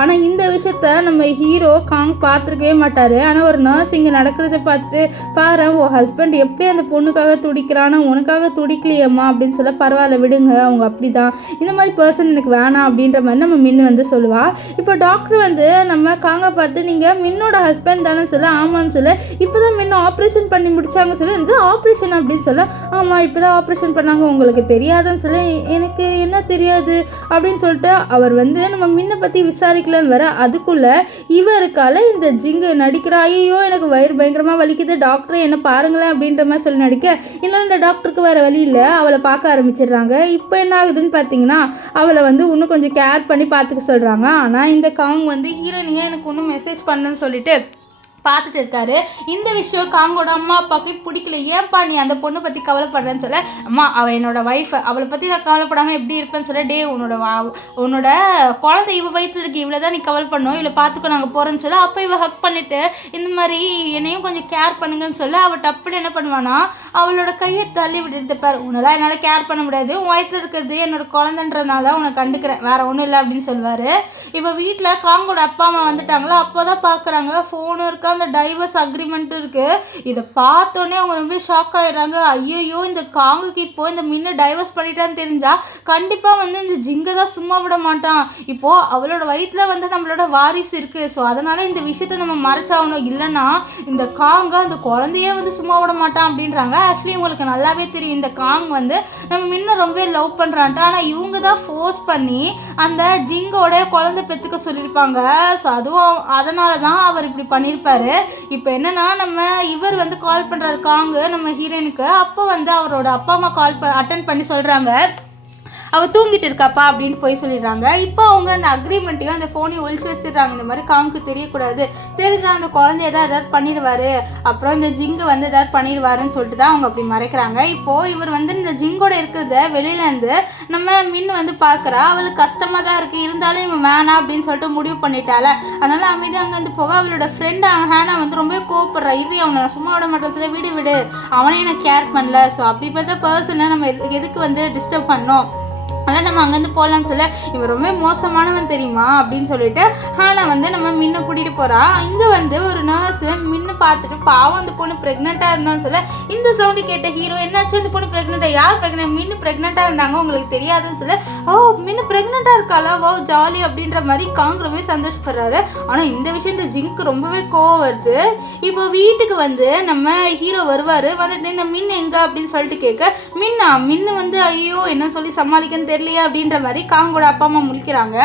ஆனால் இந்த விஷயத்த நம்ம ஹீரோ காங் பார்த்துருக்கவே மாட்டார். ஆனால் ஒரு நர்ஸ் இங்கே நடக்கிறத பார்த்துட்டு பாரு உன் ஹஸ்பண்ட் எப்படி அந்த பொண்ணுக்காக துடிக்கிறானா உனக்காக துடிக்கலையம்மா அப்படின்னு சொல்ல பரவாயில்ல விடுங்க அவங்க அப்படி தான், இந்த மாதிரி பர்சன் எனக்கு வேணாம் அப்படின்ற மாதிரி நம்ம மின்னு வந்து சொல்லுவா. இப்போ டாக்டர் வந்து நம்ம காங்க பார்த்து நீங்கள் மின்னோட ஹஸ்பண்ட் தானே சொல்ல ஆமான்னு சொல்ல இப்போ தான் முன்ன ஆப்ரேஷன் பண்ணி முடிச்சாங்க சொல்ல இது ஆப்ரேஷன் அப்படின்னு சொல்ல ஆமாம் இப்போ தான் ஆப்ரேஷன் பண்ணாங்க உங்களுக்கு தெரியாதுன்னு சொல்ல எனக்கு என்ன தெரியாது அப்படின்னு சொல்லிட்டு அவர் வந்து நம்ம முன்ன பற்றி விசாரிக்கலான்னு வர அதுக்குள்ளே இவருக்கால இந்த ஜிங்கு நடிக்கிற ஐயோ எனக்கு வயிறு பயங்கரமாக வலிக்குது டாக்டரை என்ன பாருங்களேன் அப்படின்ற மாதிரி சொல்லி நடிக்க இல்லை இந்த டாக்டருக்கு வேறு வழி இல்லை அவளை பார்க்க ஆரம்பிச்சிடுறாங்க. இப்போ என்ன ஆகுதுன்னு பார்த்தீங்கன்னா அவளை வந்து இன்னும் கொஞ்சம் கேர் பண்ணி பார்த்துக்க சொல்கிறாங்க. ஆனால் இந்த காங் வந்து ஹீரோனியே எனக்கு இன்னும் மெசேஜ் பண்ணுன்னு சொல்லிட்டு பார்த்துட்டு இருக்காரு. இந்த விஷயம் காங்கோட அம்மா அப்பாவுக்கு பிடிக்கல. ஏன்பா நீ அந்த பொண்ணை பற்றி கவலைப்படுறேன்னு சொல்ல அம்மா அவள் என்னோட ஒய்ஃப் அவளை பற்றி நான் கவலைப்படாமல் எப்படி இருப்பேன்னு சொல்ல டே உன்னோட குழந்தை இவ வயிற்றுல இருக்கு இவ்வளோ தான் நீ கவலைப்படணும் இவ்வளோ பார்த்துக்கோ நாங்கள் போகிறேன்னு சொல்ல அப்போ இவள் ஹக் பண்ணிவிட்டு இந்த மாதிரி என்னையும் கொஞ்சம் கேர் பண்ணுங்கன்னு சொல்ல அவள் டப்புன்னு என்ன பண்ணுவானா அவளோட கையை தள்ளி விட்டுட்டு பாரு உன்னெல்லாம் என்னால் கேர் பண்ண முடியாது உன் வயிற்றுல இருக்கிறது என்னோட குழந்தைன்றதுனால தான் உன்னை கண்டுக்கிறேன் வேறு ஒன்றும் இல்லை அப்படின்னு சொல்லுவார். இப்போ வீட்டில் காங்கோட அப்பா அம்மா வந்துட்டாங்களோ அப்போ தான் பார்க்குறாங்க ஃபோனும் இருக்கா அந்த டைவர்ஸ் அக்ரிமெண்ட் இருக்கு. இதை பார்த்தோன்னே அவங்க ரொம்ப ஷாக் ஆயிடுறாங்க. ஐயோ இந்த காங்குக்கு இப்போ இந்த மின்ன டைவர்ஸ் பண்ணிட்டான்னு தெரிஞ்சா கண்டிப்பா வந்து இந்த ஜிங்கை தான் சும்மா விட மாட்டான். இப்போ அவளோட வயிற்றுல வந்து நம்மளோட வாரிசு இருக்கு. ஸோ அதனால இந்த விஷயத்த நம்ம மறைச்சாகணும் இல்லைன்னா இந்த காங்க அந்த குழந்தையே வந்து சும்மா விட மாட்டான் அப்படின்றாங்க. ஆக்சுவலி உங்களுக்கு நல்லாவே தெரியும் இந்த காங் வந்து நம்ம முன்ன ரொம்ப லவ் பண்ணுறான்ட்டு. ஆனால் இவங்க தான் ஃபோர்ஸ் பண்ணி அந்த ஜிங்கோட குழந்தை பெற்றுக்க சொல்லியிருப்பாங்க. ஸோ அதுவும் அதனால தான் அவர் இப்படி பண்ணியிருப்பாரு. இப்போ என்னன்னா நம்ம இவர் வந்து கால் பண்ணுறாரு காங்கு நம்ம ஹீரோயினுக்கு. அப்போ வந்து அவரோட அப்பா அம்மா அட்டன் பண்ணி சொல்கிறாங்க அவள் தூங்கிட்டு இருக்காப்பா அப்படின்னு போய் சொல்லிடுறாங்க. இப்போ அவங்க அந்த அக்ரிமெண்ட்டையும் அந்த ஃபோனையும் ஒழிச்சு வச்சிடுறாங்க. இந்த மாதிரி காங்குக்கு தெரியக்கூடாது, தெரிஞ்சால் அந்த குழந்தைய ஏதாவது பண்ணிடுவார், அப்புறம் இந்த ஜிங்கு வந்து ஏதாவது பண்ணிடுவாருன்னு சொல்லிட்டு தான் அவங்க அப்படி மறைக்கிறாங்க. இப்போது இவர் வந்து இந்த ஜிங்கோட இருக்கிறத வெளியிலேருந்து நம்ம மின் வந்து பார்க்குறா. அவளுக்கு கஷ்டமாக தான் இருக்குது, இருந்தாலும் இவன் வேணாம் அப்படின்னு சொல்லிட்டு முடிவு பண்ணிட்டால. அதனால் அமைதி அங்கேருந்து போக அவளோட ஃப்ரெண்டு ஹேனா வந்து ரொம்ப கோவப்படுறா. இரு அவனை சும்மா விட மாட்டேன் விடு அவனே எனக்கு கேர் பண்ணல. ஸோ அப்படிப்பட்ட பர்சனை நம்ம எதுக்கு வந்து டிஸ்டர்ப் பண்ணோம், அதனால் நம்ம அங்கேருந்து போகலான்னு சொல்ல இவன் ரொம்ப மோசமானவன் தெரியுமா அப்படின்னு சொல்லிட்டு ஹானா வந்து நம்ம மின்ன கூட்டிகிட்டு போகிறா. இங்கே வந்து ஒரு நர்ஸு மின்ன பார்த்துட்டு பாவம் அந்த பொண்ணு ப்ரெக்னெண்ட்டாக இருந்தான்னு சொல்ல இந்த சவுண்டு கேட்ட ஹீரோ என்னாச்சு அந்த பொண்ணு ப்ரெக்னெண்ட்டாக யார் ப்ரெக்னென்ட் மின்னு ப்ரெக்னெண்ட்டாக இருந்தாங்க உங்களுக்கு தெரியாதுன்னு சொல்ல மின்னு ப்ரெக்னெண்ட்டாக இருக்காளா ஜாலி அப்படின்ற மாதிரி காங் ரொம்பவே சந்தோஷப்படுறாரு. ஆனால் இந்த விஷயம் இந்த ஜிங்க்கு ரொம்பவே கோவம் வருது. இப்போ வீட்டுக்கு வந்து நம்ம ஹீரோ வருவார். வந்துட்டு இந்த மின் எங்கே அப்படின்னு சொல்லிட்டு கேட்க மின்னு வந்து ஐயோ என்ன சொல்லி சமாளிக்கன்னு தெரியலையா அப்படின்ற மாதிரி காங்கோட அப்பா அம்மா முழிக்கிறாங்க.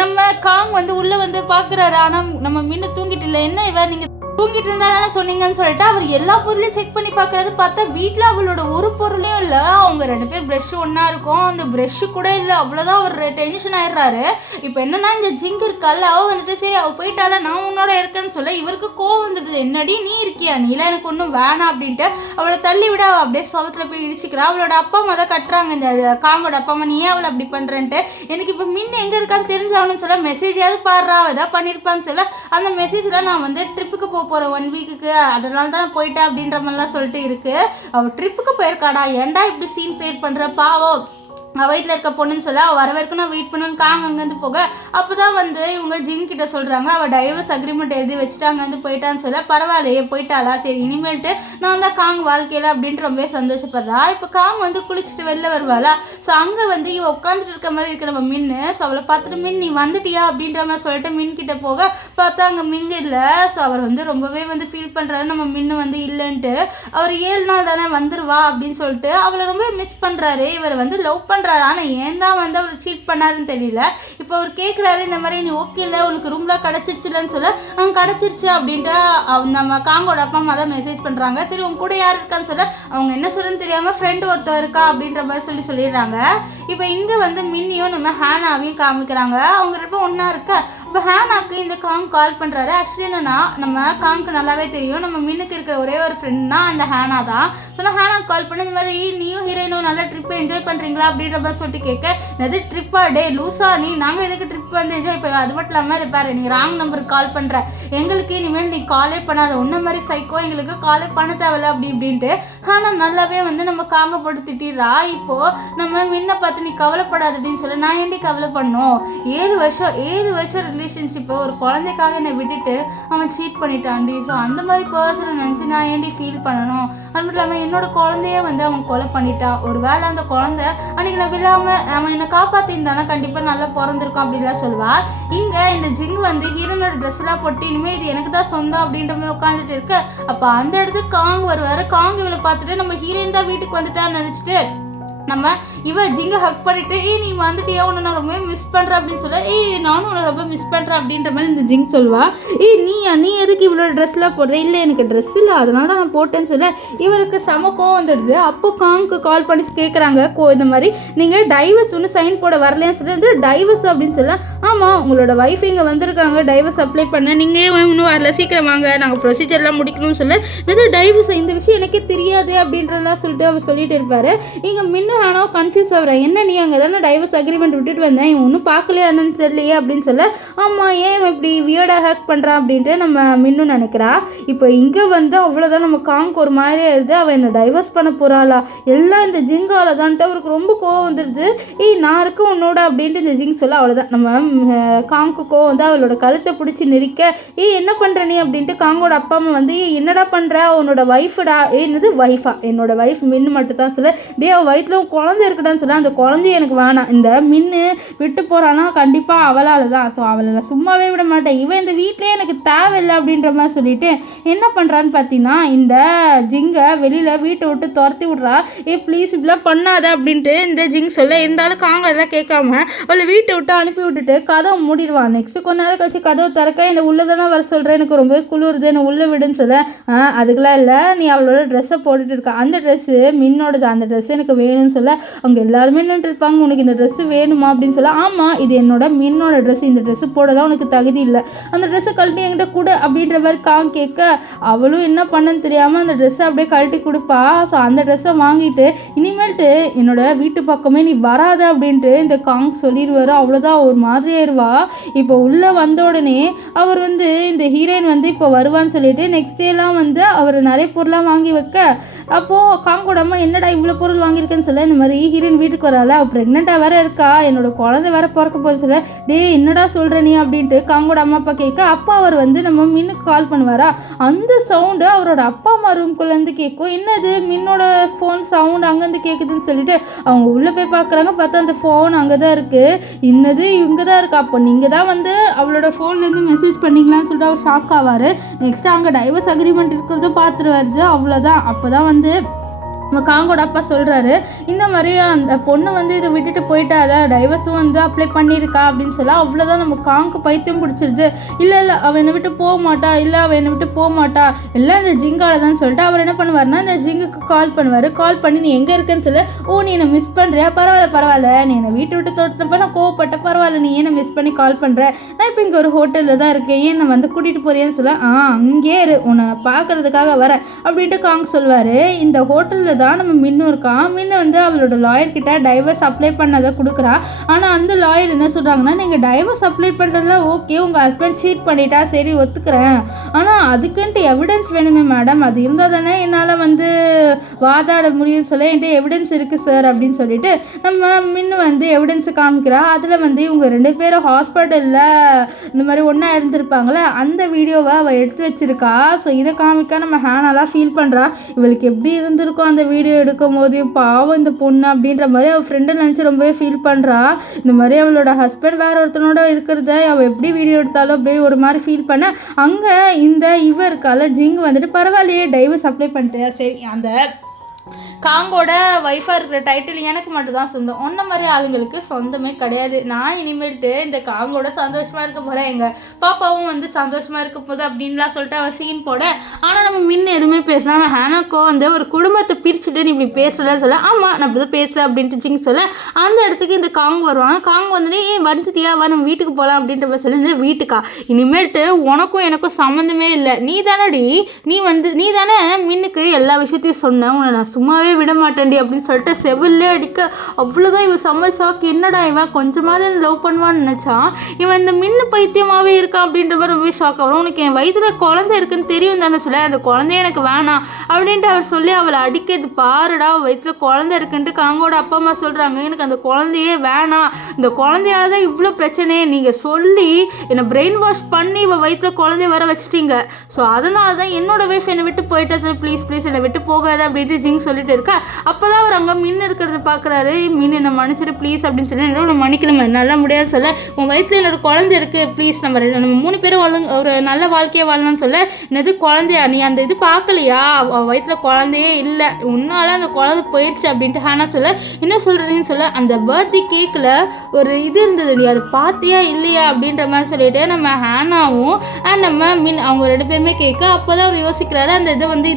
நம்ம காங் வந்து உள்ள வந்து பாக்குறாரு. ஆனா நம்ம மின்னு தூங்கிட்டு இல்லை என்ன இவ நீங்க தூங்கிட்டு இருந்தா தானே சொன்னீங்கன்னு சொல்லிட்டு அவர் எல்லா பொருளையும் செக் பண்ணி பார்க்குறாரு. பார்த்தா வீட்டில் அவளோட ஒரு பொருளையும் இல்லை. அவங்க 2 பேர் ப்ரெஷ் ஒன்றா இருக்கும், அந்த ப்ரெஷ்ஷு கூட இல்லை. அவ்வளோதான் அவர் டென்ஷன் ஆயிடுறாரு. இப்போ என்னன்னா இந்த ஜிங்க் இருக்கால அவள் வந்துட்டு சரி அவள் போயிட்டால நான் உன்னோட இருக்கேன்னு சொல்ல இவருக்கு கோவம் வந்துடுது. என்னடி நீ இருக்கியா நீலாம் எனக்கு ஒன்றும் வேணாம் அப்படின்ட்டு அவளை தள்ளி விட அப்படியே சோகத்தில் போய் இடிச்சுக்கிறா. அவளோட அப்பா அம்மா தான் கட்டுறாங்க இந்த காங்கோட அப்பா அம்மா நீ ஏன் அவளை அப்படி பண்ணுறேன்ட்டு. எனக்கு இப்போ மின் எங்கே இருக்கான்னு தெரிஞ்சாவணும்னு சொல்ல மெசேஜாவது பாடுறா ஏதாவது பண்ணியிருப்பான்னு சொல்ல அந்த மெசேஜில் நான் வந்து ட்ரிப்புக்கு போகிறேன் 1 வீக்குக்கு அதனால தான் போயிட்டேன் அப்படின்ற மாதிரிலாம் சொல்லிட்டு இருக்கு. அவள் ட்ரிப்புக்கு போயிருக்காடா ஏன்டா இப்படி சீன் கிரியேட் பண்ணுற பாவம் வயிற்றில் இருக்க பொண்ணுன்னு சொல்ல அவள் வர வரைக்கும் நான் வெயிட் பண்ணேன்னு காங் அங்கேருந்து போக அப்போ தான் வந்து இவங்க ஜிங் கிட்ட சொல்கிறாங்க அவள் டைவர்ஸ் அக்ரிமெண்ட் எழுதி வச்சுட்டு அங்கேருந்து போயிட்டான்னு சொல்ல பரவாயில்லையே போயிட்டாளா சரி இனிமேல்ட்டு நான் தான் காங் வாழ்க்கையில் அப்படின்ட்டு ரொம்பவே சந்தோஷப்படுறா. இப்போ காங் வந்து குளிச்சுட்டு வெளில வருவாளா. ஸோ அங்கே வந்து இவள் உட்காந்துட்டு இருக்க மாதிரி இருக்கிற நம்ம மின்னு. ஸோ அவளை பார்த்துட்டு மின் நீ வந்துட்டியா அப்படின்ற மாதிரி சொல்லிட்டு மின் கிட்ட போக பார்த்தா அங்கே மிங்க இல்லை. ஸோ அவர் வந்து ரொம்பவே வந்து ஃபீல் பண்ணுறாரு நம்ம மின்னு வந்து இல்லைன்ட்டு. அவர் 7 நாள் தானே வந்துடுவா அப்படின்னு சொல்லிட்டு அவளை ரொம்ப மிஸ் பண்ணுறாரு. இவர் வந்து லவ் பண்ணுறாரு. ஆனால் ஏன் தான் வந்து அவளை சீட் பண்ணாருன்னு தெரியல. இப்போ அவர் கேட்குறாரு இந்த மாதிரி நீ ஓகே இல்லை உனக்கு ரூம்லாம் கிடச்சிருச்சுலன்னு சொல்ல அவங்க கிடச்சிருச்சு அப்படின்ட்டு நம்ம காங்கோட அப்பா அம்மா தான் மெசேஜ் பண்ணுறாங்க. சரி உங்க கூட யார் இருக்கான்னு சொல்ல அவங்க என்ன சொல்லுன்னு தெரியாமல் ஃப்ரெண்டு ஒருத்தர் இருக்கா அப்படின்ற மாதிரி சொல்லிடுறாங்க. இப்போ இங்கே வந்து மின்னியும் நம்ம ஹேனாவையும் காமிக்கிறாங்க. அவங்க ரெண்டும் ஒன்றா இருக்க. இப்போ ஹேனாக்கு இந்த காங் கால் பண்ணுறாரு. ஆக்சுவலி என்னன்னா நம்ம காங்க்கு நல்லாவே தெரியும் நம்ம மின்னுக்கு இருக்கிற ஒரே ஒரு ஃப்ரெண்ட்னா அந்த ஹேனா தான். ஸோ நான் ஹேனாக்கு கால் பண்ணி இந்த மாதிரி நீயும் ஹீரோயினும் நல்லா ட்ரிப்பை என்ஜாய் பண்ணுறீங்களா அப்படின்ற மாதிரி சொல்லிட்டு கேட்க எது ட்ரிப்பா டே லூஸா நீ நாங்கள் எதுக்கு ட்ரிப் வந்து என்ஜாய் பண்ணலாம். அது மட்டும் இல்லாமல் இது பாரு நீ ராங் நம்பருக்கு கால் பண்ணுற எங்களுக்கு இனிமேல் நீ காலே பண்ணாத ஒன்றை மாதிரி சைக்கோ எங்களுக்கு காலே பண்ண தேவையில்ல அப்படி இப்படின்ட்டு. ஆனால் நல்லாவே வந்து நம்ம காங்க போட்டு திட்டிடுறா. இப்போது நம்ம முன்ன பார்த்து நீ கவலைப்படாது அப்படின்னு சொல்லி நான் ஏண்டி கவலை பண்ணோம் 7 வருஷம் ரிலேஷன்ஷிப்பு ஒரு குழந்தைக்காக என்னை விட்டுட்டு அவன் சீட் பண்ணிட்டான்டி. ஸோ அந்த மாதிரி பர்சனை நினச்சி நான் ஏண்டி ஃபீல் பண்ணணும். அது மட்டும் இல்லாமல் என்னோட குழந்தைய வந்து அவன் கொலை பண்ணிட்டான். ஒரு வேளை அந்த குழந்தை அன்றைக்கி நான் விழாமல் அவன் என்னை காப்பாற்றிருந்தானா கண்டிப்பாக நல்லா பிறந்திருக்கும் அப்படின்லாம் சொல்லுவாள். இங்கே இந்த ஜிங் வந்து ஹீரோனோட ட்ரெஸ்லாம் போட்டு இனிமேல் இது எனக்கு தான் சொந்தம் அப்படின்ற மாதிரி உட்காந்துட்டு இருக்கு. அப்போ அந்த இடத்துக்கு காங் வருவார். காங் இவளை பார்த்துட்டு நம்ம ஹீரோயின் தான் வீட்டுக்கு வந்துட்டான்னு நினச்சிட்டு நம்ம ஜிங்கை ஹக் பண்ணிட்டு நீ வந்துட்டியா உன்னை நான் ரொம்ப மிஸ் பண்ணுறேன் அப்படின்னு சொல்ல நானும் உன்னை ரொம்ப மிஸ் பண்ணுறேன் அப்படின்ற மாதிரி இந்த ஜிங் சொல்வா. நீ எதுக்கு இவ்வளோ ட்ரெஸ்லாம் போடுற இல்லை எனக்கு ட்ரெஸ் இல்லை அதனால தான் நான் போட்டேன்னு சொல்ல இவருக்கு செம கோவம் வந்துடுது. அப்போ காங்க்கு கால் பண்ணி கேட்குறாங்க இந்த மாதிரி நீங்கள் டைவர்ஸ் ஒன்று சைன் போட வரலன்னு சொல்லி வந்து டைவர்ஸ் அப்படின்னு சொல்ல ஆமாம் உங்களோட ஒய்ஃப் இங்கே வந்திருக்காங்க டைவர்ஸ் அப்ளை பண்ண நீங்கள் இன்னும் வரல சீக்கிரம் வாங்க நாங்கள் ப்ரொசீஜர்லாம் முடிக்கணும்னு சொல்ல இது டைவர்ஸ் இந்த விஷயம் எனக்கே தெரியாது அப்படின்றலாம் சொல்லிட்டு அவர் சொல்லிட்டு இருப்பார். இங்கே முன்ன ஆனால் கன்ஃபியூஸ் ஆகிறேன் என்ன நீ அங்கே தானே டைவர்ஸ் அக்ரிமெண்ட் விட்டுட்டு வந்தேன் இவன் ஒன்றும் பார்க்கலையா என்னன்னு தெரியலையே அப்படின்னு சொல்ல ஆமாம் ஏன் இப்படி வியர்டாக ஹேக் பண்ணுறான் அப்படின்ட்டு நம்ம மின்னும் நினைக்கிறா. இப்போ இங்கே வந்து அவ்வளோதான் நம்ம காங்க் ஒரு மாதிரியே இருது அவன் என்னை டைவர்ஸ் பண்ண போகிறாளா எல்லாம் இந்த ஜிங்கால தான்ட்டு அவருக்கு ரொம்ப கோவம் வந்துடுது. நான் இருக்க உன்னோட அப்படின்ட்டு இந்த ஜிங் சொல்ல அவ்வளோதான் நம்ம காங்க்கு கோவம் வந்து அவளோட கழுத்தை பிடிச்சி நெரிக்க என்ன பண்ணுற நீ அப்படின்ட்டு காங்கோட அப்பா அம்மா வந்து என்னடா பண்ணுற உன்னோட ஒய்ஃபுடா என்னது ஒய்ஃபா என்னோட ஒய்ஃப் மின்னு மட்டும் தான் சொல்ல அவள் வயிற்றுல குழந்தை இருக்குடான்னு சொல்ல அந்த குழந்தைய எனக்கு வேணாம் இந்த மின்னு விட்டு போகிறான்னா கண்டிப்பாக அவளால் தான். ஸோ அவளை நான் சும்மாவே விட மாட்டேன் இவன் இந்த வீட்டிலே எனக்கு தேவையில்லை அப்படின்ற மாதிரி சொல்லிட்டு என்ன பண்ணுறான்னு பார்த்தீங்கன்னா இந்த ஜிங்கை வெளியில் வீட்டை விட்டு துரத்தி விட்றா. ப்ளீஸ் இப்படிலாம் பண்ணாத அப்படின்ட்டு இந்த ஜிங் சொல்ல இருந்தாலும் காங்கெல்லாம் கேட்காம அவளை வீட்டை விட்டு அனுப்பி விட்டுட்டு கதவை மூடிடுவான். நெக்ஸ்ட்டு கொஞ்ச நேரம் கழிச்சு கதவை திறக்க என்னை உள்ளே தானே வர சொல்கிறேன் எனக்கு ரொம்பவே குளிருது என்னை உள்ளே விடுன்னு சொல்ல அதுக்கெலாம் இல்லை நீ அவளோட ட்ரெஸ்ஸை போட்டுட்டு இருக்கா அந்த ட்ரெஸ்ஸு மின்னோடது அந்த ட்ரெஸ்ஸு எனக்கு வேணும்னு சொல்ல அவங்க எல்லாருமே நின்று இருப்பாங்க உனக்கு இந்த ட்ரெஸ்ஸு வேணுமா அப்படின்னு சொல்ல ஆமாம் இது என்னோட மின்னோட ட்ரெஸ் இந்த ட்ரெஸ்ஸு போடலாம் உனக்கு தகுதி இல்லை அந்த ட்ரெஸ்ஸை கழட்டி என்கிட்ட கூட அப்படின்ற மாதிரி காங் கேட்க அவளும் என்ன பண்ணன்னு தெரியாமல் அந்த ட்ரெஸ்ஸை அப்படியே கழட்டி கொடுப்பா. ஸோ அந்த ட்ரெஸ்ஸை வாங்கிட்டு இனிமேல்ட்டு என்னோட வீட்டு பக்கமே நீ வராத அப்படின்ட்டு இந்த காங் சொல்லிடுவார். அவ்வளோதான் ஒரு மாதிரியாயிருவா. இப்போ உள்ளே வந்த உடனே அவர் வந்து இந்த ஹீரோயின் வந்து இப்போ வருவான்னு சொல்லிட்டு நெக்ஸ்ட் டேலாம் வந்து அவர் நிறைய பொருளாக வாங்கி வைக்க அப்போது காங்கோட அம்மா என்னடா இவ்வளோ பொருள் வாங்கியிருக்கேன்னு சொல்ல இந்த மாதிரி ஹீரோயின் வீட்டுக்கு வரால அவள் ப்ரெக்னெண்ட்டாக வேற இருக்கா என்னோட குழந்தை வேற பிறக்க போது சொல்ல என்னடா சொல்கிற நீ அப்படின்ட்டு காங்கோட அம்மா அப்பா கேட்க அப்பா அவர் வந்து நம்ம மின்னுக்கு கால் பண்ணுவாரா அந்த சவுண்டு அவரோட அப்பா அம்மா ரூம்குள்ளேருந்து கேட்கும் என்னது மின்னோட ஃபோன் சவுண்டு அங்கேருந்து கேட்குதுன்னு சொல்லிட்டு அவங்க உள்ளே போய் பார்க்குறாங்க பார்த்தா அந்த ஃபோன் அங்கே தான் இருக்குது இன்னது இங்கே தான் இருக்குது அப்போ நீங்கள் தான் வந்து அவளோட ஃபோன்லேருந்து மெசேஜ் பண்ணிக்கலான்னு சொல்லிட்டு அவர் ஷாக் ஆவார். நெக்ஸ்ட்டு அங்கே டைவர்ஸ் அக்ரிமெண்ட் இருக்கிறதும் பார்த்துருவாரு. அவ்வளோதான் அப்போ தான் வந்து காங்கோட அப்பா சொல்கிறாரு இந்த மாதிரி அந்த பொண்ணு வந்து இதை விட்டுட்டு போயிட்டாத டைவர்ஸும் வந்து அப்ளை பண்ணியிருக்கா அப்படின்னு சொல்ல அவ்வளோதான் நம்ம காங்க்கு பைத்தியம் பிடிச்சிருது. இல்லை அவன் என்னை விட்டு போக மாட்டா அவன் என்னை விட்டு போக மாட்டா எல்லாம் இந்த ஜிங்கால தான் சொல்லிட்டு அவர் என்ன பண்ணுவார்னா இந்த ஜிங்குக்கு கால் பண்ணுவார். கால் பண்ணி நீ எங்கே இருக்கேன்னு சொல்ல நீ என்னை மிஸ் பண்ணுறியா பரவாயில்ல நீ என்னை வீட்டை விட்டு தோட்டத்தப்ப நான் கோவப்பட்ட பரவாயில்ல நீ ஏன் மிஸ் பண்ணி கால் பண்ணுற நான் இப்போ இங்கே ஒரு ஹோட்டலில் தான் இருக்கேன் ஏன் நான் வந்து கூட்டிகிட்டு போறியான்னு சொல்ல அங்கேயே உன்னை நான் பார்க்கறதுக்காக வரேன் அப்படின்ட்டு காங் சொல்வார். இந்த ஹோட்டலில் வீட்டில் தான் நம்ம மின்னும் இருக்கான். மின்னு வந்து அவளோட லாயர்கிட்ட டைவர்ஸ் அப்ளை பண்ணதை கொடுக்குறா. ஆனால் அந்த லாயர் என்ன சொல்கிறாங்கன்னா, நீங்கள் டைவர்ஸ் அப்ளை பண்ணுறதுல ஓகே, உங்கள் ஹஸ்பண்ட் சீட் பண்ணிட்டா சரி ஒத்துக்கிறேன், ஆனால் அதுக்குன்ட்டு எவிடன்ஸ் வேணுமே மேடம், அது இருந்தால் தானே என்னால் வந்து வாதாட முடியும்னு சொல்ல என்கிட்ட எவிடன்ஸ் இருக்குது சார் அப்படின்னு சொல்லிட்டு நம்ம மின்னு வந்து எவிடன்ஸை காமிக்கிறா. அதில் வந்து இவங்க 2 பேரும் ஹாஸ்பிட்டலில் இந்த மாதிரி ஒன்றா இருந்திருப்பாங்களே அந்த வீடியோவை அவள் எடுத்து வச்சிருக்கா. ஸோ இதை காமிக்க நம்ம ஹேனாலாம் ஃபீல் பண்ணுறா. இவளுக்கு எப்படி இருந்திருக்கும் அந்த வீடியோ எடுக்கும் போது, பாவம் இந்த பொண்ணு அப்படின்ற மாதிரி அவள் ஃப்ரெண்டை நினச்சி ரொம்பவே ஃபீல் பண்ணுறா. இந்த மாதிரி அவளோட ஹஸ்பண்ட் வேற ஒருத்தனோட இருக்கிறத அவள் எப்படி வீடியோ எடுத்தாலும் அப்படியே ஒரு மாதிரி ஃபீல் பண்ண, அங்கே இந்த இவருக்கால ஜிங் வந்துட்டு பரவாயில்லையே டைவர்ஸ் அப்ளை பண்ணிட்டு சரி அந்த காங்கோட ஒய்ஃபாக இருக்கிற டைட்டில் எனக்கு மட்டும் தான் சொந்தம், ஒன்றை மாதிரி ஆளுங்களுக்கு சொந்தமே கிடையாது. நான் இனிமேல்ட்டு இந்த காங்கோட சந்தோஷமாக இருக்க போகிறேன், எங்கள் பாப்பாவும் வந்து சந்தோஷமாக இருக்க போகுது அப்படின்லாம் சொல்லிட்டு அவன் சீன் போட. ஆனால் நம்ம முன்ன எதுவுமே பேசலாம். நம்ம ஹேனாக்கோ வந்து ஒரு குடும்பத்தை பிரிச்சுட்டு நீ இப்படி பேசலன்னு சொல்ல, ஆமாம் நான் இப்படி தான் பேசுகிறேன் அப்படின்ட்டு ஜிங் சொல்ல, அந்த இடத்துக்கு இந்த காங் வருவாங்க. காங் வந்துட்டு ஏன் வந்துட்டியா வா நம்ம வீட்டுக்கு போகலாம் அப்படின்ற மாதிரி சொல்லி, வீட்டுக்கா இனிமேல்ட்டு உனக்கும் எனக்கும் சம்மந்தமே இல்லை, நீ தானே மின்னுக்கு எல்லா விஷயத்தையும் சொன்ன, உன்னை நான் சும்மாவே விட மாட்டேன்டி அப்படின்னு சொல்லிட்டு செவிலே அடிக்க. அவ்வளோதான் இவன் செம்ம ஷாக். என்னடா இவன் கொஞ்சமாவது லவ் பண்ணுவான்னு நினச்சான், இவன் இந்த மின்னு பைத்தியமாகவே இருக்கான் அப்படின்ற மாதிரி ரொம்பவே ஷாக் ஆகும். உனக்கு என் வயிற்றுல குழந்தை இருக்குன்னு தெரியும் தானே சொல்ல, அந்த குழந்தைய எனக்கு வேணாம் அப்படின்ட்டு அவர் சொல்லி அவளை அடிக்கிறது. பாருடா வயிற்றுல குழந்தை இருக்குன்ட்டு காங்கோட அப்பா அம்மா சொல்கிறாங்க, எனக்கு அந்த குழந்தையே வேணாம், இந்த குழந்தையால தான் இவ்வளோ பிரச்சனை, நீங்கள் சொல்லி என்னை பிரெயின் வாஷ் பண்ணி இவள் வயிற்றுல குழந்தைய வர வச்சுட்டீங்க, ஸோ அதனால தான் என்னோட வைஃப் என்னை விட்டு போயிட்டா சார், ப்ளீஸ் என்னை விட்டு போகாது அப்படின்ட்டு ஜிங் சொல்லிட்டு இருக்கா. அப்போதான் அவர் அங்கே மின் இருக்கிறத பார்க்குறாரு. மின் என்னை மன்னிச்சிட்டு ப்ளீஸ் அப்படின்னு சொல்லி, ஏதோ நம்ம மன்னிக்கணும் நல்லா முடியாது சொல்ல, உன் வயிற்றுல என்னோட குழந்தை இருக்குது ப்ளீஸ், நம்ம 3 பேரும் ஒரு நல்ல வாழ்க்கையை வாழலாம்னு சொல்ல, என்னது குழந்தையா, நீ அந்த இது பார்க்கலையா, வயிற்றுல குழந்தையே இல்லை, உன்னால அந்த குழந்தை போயிடுச்சு அப்படின்ட்டு ஹேனா சொல்ல, என்ன சொல்கிறீங்கன்னு சொல்ல, அந்த பர்த்டே கேக்கில் ஒரு இது இருந்தது, நீ அதை பார்த்தியா இல்லையா அப்படின்ற மாதிரி சொல்லிட்டு நம்ம ஹேனாவும் நம்ம மின் அவங்க 2 பேருமே கேட்க. அப்போ தான் அவர் யோசிக்கிறாரு, அந்த இதை வந்து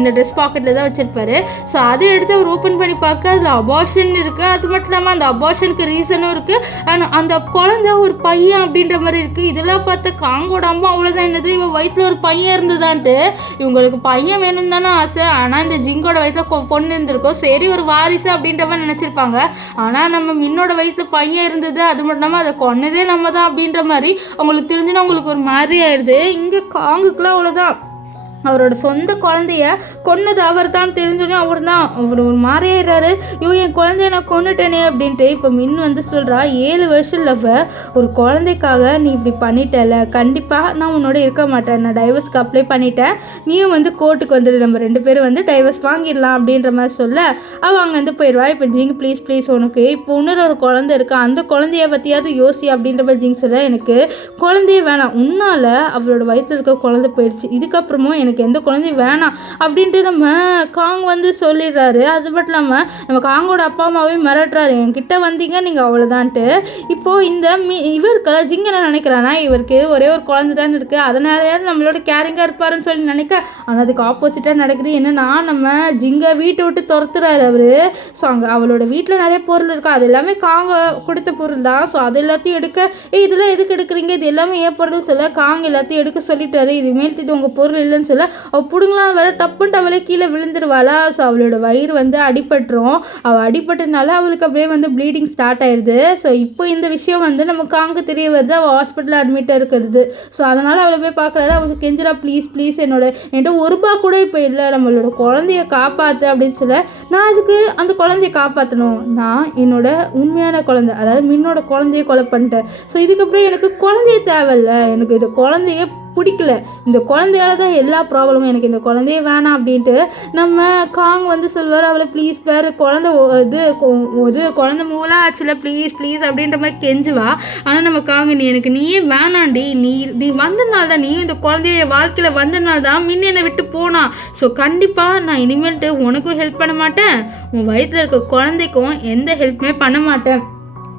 இந்த ட்ரெஸ் பாக்கெட்டில் தான் வச்சுருப்பாரு. ஸோ அதை எடுத்து அவர் ஓப்பன் பண்ணி பார்க்க அதில் அபார்ஷன் இருக்குது. அது மட்டும் இல்லாமல் அந்த அபார்ஷனுக்கு ரீசனும் இருக்குது. அண்ட் அந்த குழந்தை ஒரு பையன் அப்படின்ற மாதிரி இருக்குது. இதெல்லாம் பார்த்த காங்கோட அம்மா அவ்வளோதான், என்னது இவன் வயிற்றில் ஒரு பையன் இருந்ததான்ட்டு, இவங்களுக்கு பையன் வேணும்னு தானே ஆசை, ஆனால் இந்த ஜிங்கோட வயிற்றில் பொண்ணு இருந்திருக்கோம், சரி ஒரு வாரிசு அப்படின்ற மாதிரி நினச்சிருப்பாங்க. ஆனால் நம்ம மின்னோட வயிற்றில் பையன் இருந்தது, அது மட்டும் இல்லாமல் அதை கொன்னதே நம்ம தான் அப்படின்ற மாதிரி அவங்களுக்கு தெரிஞ்சுன்னா அவங்களுக்கு ஒரு மாதிரி ஆயிடுது. இங்கே காங்குக்குலாம் அவ்வளோதான், அவரோட சொந்த குழந்தைய கொன்னது அவர் தான் தெரிஞ்சோன்னே அவர் ஒரு மாறிடுறாரு. என் குழந்தைய நான் கொண்டுட்டேனே அப்படின்ட்டு. இப்போ மின் வந்து சொல்கிறா, 7 வருஷம் லவ்வர் ஒரு குழந்தைக்காக நீ இப்படி பண்ணிட்டல, கண்டிப்பாக நான் உன்னோட இருக்க மாட்டேன், நான் டைவர்ஸ்க்கு அப்ளை பண்ணிட்டேன், நீயும் வந்து கோர்ட்டுக்கு வந்துடு, நம்ம 2 பேரும் வந்து டைவர்ஸ் வாங்கிடலாம் அப்படின்ற மாதிரி சொல்ல அவள் அங்கே வந்து போயிடுவா. இப்போ ஜிங் ப்ளீஸ் உனக்கு இப்போ இன்னொரு ஒரு குழந்தை இருக்கா, அந்த குழந்தைய பற்றியாவது யோசி அப்படின்ற மாதிரி ஜிங் சொல்ல, எனக்கு குழந்தையே வேணாம், உன்னால் அவளோட வயிற்றில் இருக்க குழந்தை போயிடுச்சு, இதுக்கப்புறமும் எனக்கு எந்த குழந்தையும் வேணாம் அப்படின்ட்டு நம்ம காங் வந்து சொல்லிடுறாரு. அது மட்டும் இல்லாமல் நம்ம காங்கோட அப்பா அம்மாவே மிரட்டுறாரு, என்கிட்ட வந்தீங்க நீங்கள் அவ்வளோதான்ட்டு. இப்போது இந்த இவருக்கெல்லாம் ஜிங்க என்ன நினைக்கிறானா, இவருக்கு ஒரே ஒரு குழந்தை தானே இருக்குது, அதனாலயாவது நம்மளோட கேரிங்காக இருப்பாருன்னு சொல்லி நினைக்க, ஆனால் அதுக்கு ஆப்போசிட்டாக நடக்குது. என்னன்னா நம்ம ஜிங்கை வீட்டை விட்டு துரத்துறாரு அவர். ஸோ அங்கே அவளோட வீட்டில் நிறைய பொருள் இருக்கா, அது எல்லாமே காங்க கொடுத்த பொருள் தான். ஸோ அது எல்லாத்தையும் எடுக்க, இதெல்லாம் எதுக்கு எடுக்கிறீங்க, இது எல்லாமே ஏன் பொருள் சொல்ல, காங்க எல்லாத்தையும் எடுக்க சொல்லிட்டாரு. இதுமேல் இது உங்கள் பொருள் இல்லைன்னு சொல்ல, அவள் பிடுங்கலாம் வேற டப்புன்ட்டு அவளே கீழே விழுந்துருவாளா. ஸோ அவளோட வயிறு வந்து அடிபட்டுரும். அவள் அடிபட்டனால அவளுக்கு அப்படியே வந்து ப்ளீடிங் ஸ்டார்ட் ஆயிடுது. ஸோ இப்போ இந்த விஷயம் வந்து நம்ம காங்க தெரிய வருது, அவள் ஹாஸ்பிட்டலில் அட்மிட்டாக இருக்கிறது. ஸோ அதனால் அவளை போய் பார்க்குறாரு. அவளுக்கு கெஞ்சிரா, ப்ளீஸ் என்கிட்ட ₹1 கூட இப்போ இல்லை, நம்மளோட குழந்தைய காப்பாற்று அப்படின்னு சொல்ல, நான் அதுக்கு அந்த குழந்தைய காப்பாற்றணும், நான் என்னோட உண்மையான குழந்தை அதாவது மின்னோட குழந்தைய கொலை பண்ணிட்டேன், ஸோ இதுக்கப்புறம் எனக்கு குழந்தைய தேவையில்லை, எனக்கு இந்த குழந்தைய பிடிக்கல, இந்த குழந்தையால தான் எல்லா ப்ராப்ளமும், எனக்கு இந்த குழந்தையே வேணாம் அப்படின்ட்டு நம்ம காங் வந்து சொல்வார். அவளை ப்ளீஸ் பேர் குழந்தை குழந்தை மூலா ஆச்சுல ப்ளீஸ் அப்படின்ற மாதிரி கெஞ்சுவா. ஆனால் நம்ம காங்க, நீயே வேணாண்டி, நீ வந்தனால தான், நீ இந்த குழந்தைய வாழ்க்கையில் வந்தனால தான் மின்ன என்னை விட்டு போனா. ஸோ கண்டிப்பாக நான் இனிமேல்ட்டு உனக்கும் ஹெல்ப் பண்ண மாட்டேன், உன் வயிற்றில் இருக்க குழந்தைக்கும் எந்த ஹெல்ப்புமே பண்ண மாட்டேன்,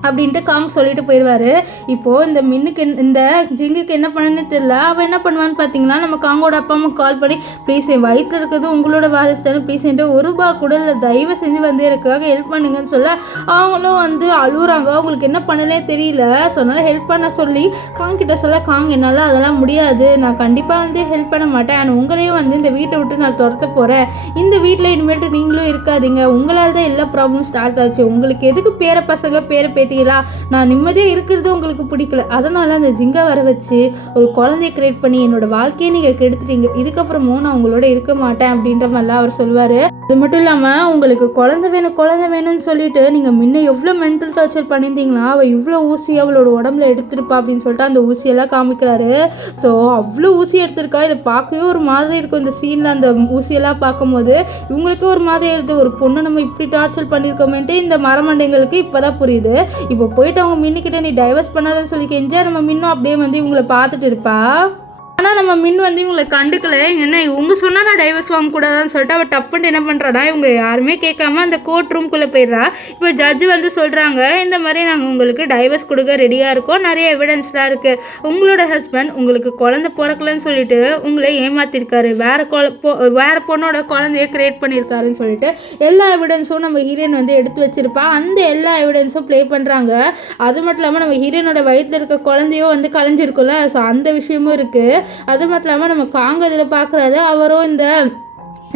அப்படின்ட்டு காங் சொல்லிட்டு போயிடுவார். இப்போது இந்த மின்னுக்கு இந்த ஜிங்குக்கு என்ன பண்ணுன்னு தெரியல. அவள் என்ன பண்ணுவான்னு பார்த்தீங்கன்னா, நம்ம காங்கோட அப்பா அம்மா கால் பண்ணி ப்ளீஸ் என் வயிற்றில் இருக்கிறது உங்களோட வாரிசுன்னு ப்ளீஸ் என்கிட்ட ₹1 கூட இல்லை, தயவு செஞ்சு வந்து எனக்காக ஹெல்ப் பண்ணுங்கன்னு சொல்ல அவங்களும் வந்து அழுகுறாங்க. அவங்களுக்கு என்ன பண்ணலே தெரியல. சொன்னாலும் ஹெல்ப் பண்ண சொல்லி காங் கிட்ட சொல்ல, காங் என்னால் அதெல்லாம் முடியாது, நான் கண்டிப்பாக வந்து ஹெல்ப் பண்ண மாட்டேன், ஆனால் உங்களையும் வந்து இந்த வீட்டை விட்டு நான் துரத்த போகிறேன், இந்த வீட்டில் இனிமேட்டு நீங்களும் இருக்காதீங்க, உங்களால் தான் எல்லா ப்ராப்ளமும் ஸ்டார்ட் ஆச்சு, உங்களுக்கு எதுக்கு பேர பசங்க பேர பேத்தி நான் நிம்மதியாக இருக்கிறது உங்களுக்கு பிடிக்கல, அதனால அந்த ஜிங்கை வர வச்சு ஒரு குழந்தைய கிரியேட் பண்ணி என்னோட வாழ்க்கையை நீங்கள் கெடுத்துட்டீங்க, இதுக்கப்புறமும் நான் உங்களோட இருக்க மாட்டேன் அப்படின்ற மாதிரிலாம் அவர் சொல்லுவார். அது மட்டும் இல்லாமல் உங்களுக்கு குழந்தை வேணும்னு சொல்லிட்டு நீங்கள் முன்ன எவ்வளோ மென்டல் டார்ச்சர் பண்ணியிருந்தீங்களா, அவள் இவ்வளோ ஊசி அவளோட உடம்புல எடுத்திருப்பா அப்படின்னு சொல்லிட்டு அந்த ஊசியெல்லாம் காமிக்கிறாரு. ஸோ அவ்வளோ ஊசி எடுத்திருக்கா, இதை பார்க்கவே ஒரு மாதிரி இருக்கும். இந்த சீனில் அந்த ஊசியெல்லாம் பார்க்கும்போது இவங்களுக்கு ஒரு மாதிரி இருக்குது, ஒரு பொண்ணு நம்ம இப்படி டார்ச்சர் பண்ணியிருக்கோமேன்ட்டு இந்த மரமண்டைங்களுக்கு இப்போ தான் புரியுது. இப்போ போயிட்டு அவங்க மின்னுக்கிட்ட நீ டைவர்ஸ் பண்ணாதுன்னு சொல்லி கெஞ்சா நம்ம மின்னும் அப்படியே வந்து இவங்களை பார்த்துட்டு இருப்பா. ஆனால் நம்ம மின் வந்து இவங்களை கண்டுக்கல. என்ன இவங்க சொன்னால் நான் டைவர்ஸ் வாங்கக்கூடாதான்னு சொல்லிட்டு அவள் டப்புன்ட்டு என்ன பண்ணுறாடா, இவங்க யாருமே கேட்காம அந்த கோர்ட் ரூம்குள்ளே போயிடுறா. இப்போ ஜட்ஜு வந்து சொல்கிறாங்க, இந்த மாதிரி நாங்கள் உங்களுக்கு டைவர்ஸ் கொடுக்க ரெடியாக இருக்கோம், நிறைய எவிடன்ஸ்லாம் இருக்குது, உங்களோட ஹஸ்பண்ட் உங்களுக்கு குழந்தை பிறக்கலன்னு சொல்லிட்டு உங்களை ஏமாத்திருக்காரு, வேற பொண்ணோட குழந்தைய கிரியேட் பண்ணியிருக்காருன்னு சொல்லிட்டு எல்லா எவிடன்ஸும் நம்ம ஹீரோயின் வந்து எடுத்து வச்சிருப்பா. அந்த எல்லா எவிடன்ஸும் ப்ளே பண்ணுறாங்க. அது மட்டும் இல்லாமல் நம்ம ஹீரோயினோட வயிற்றில் இருக்க குழந்தையோ வந்து கலைஞ்சிருக்கும்ல, ஸோ அந்த விஷயமும் இருக்குது. அது மட்டும் இல்லாமல் நம்ம காங்க இதில் பார்க்குறாரு, அவரும் இந்த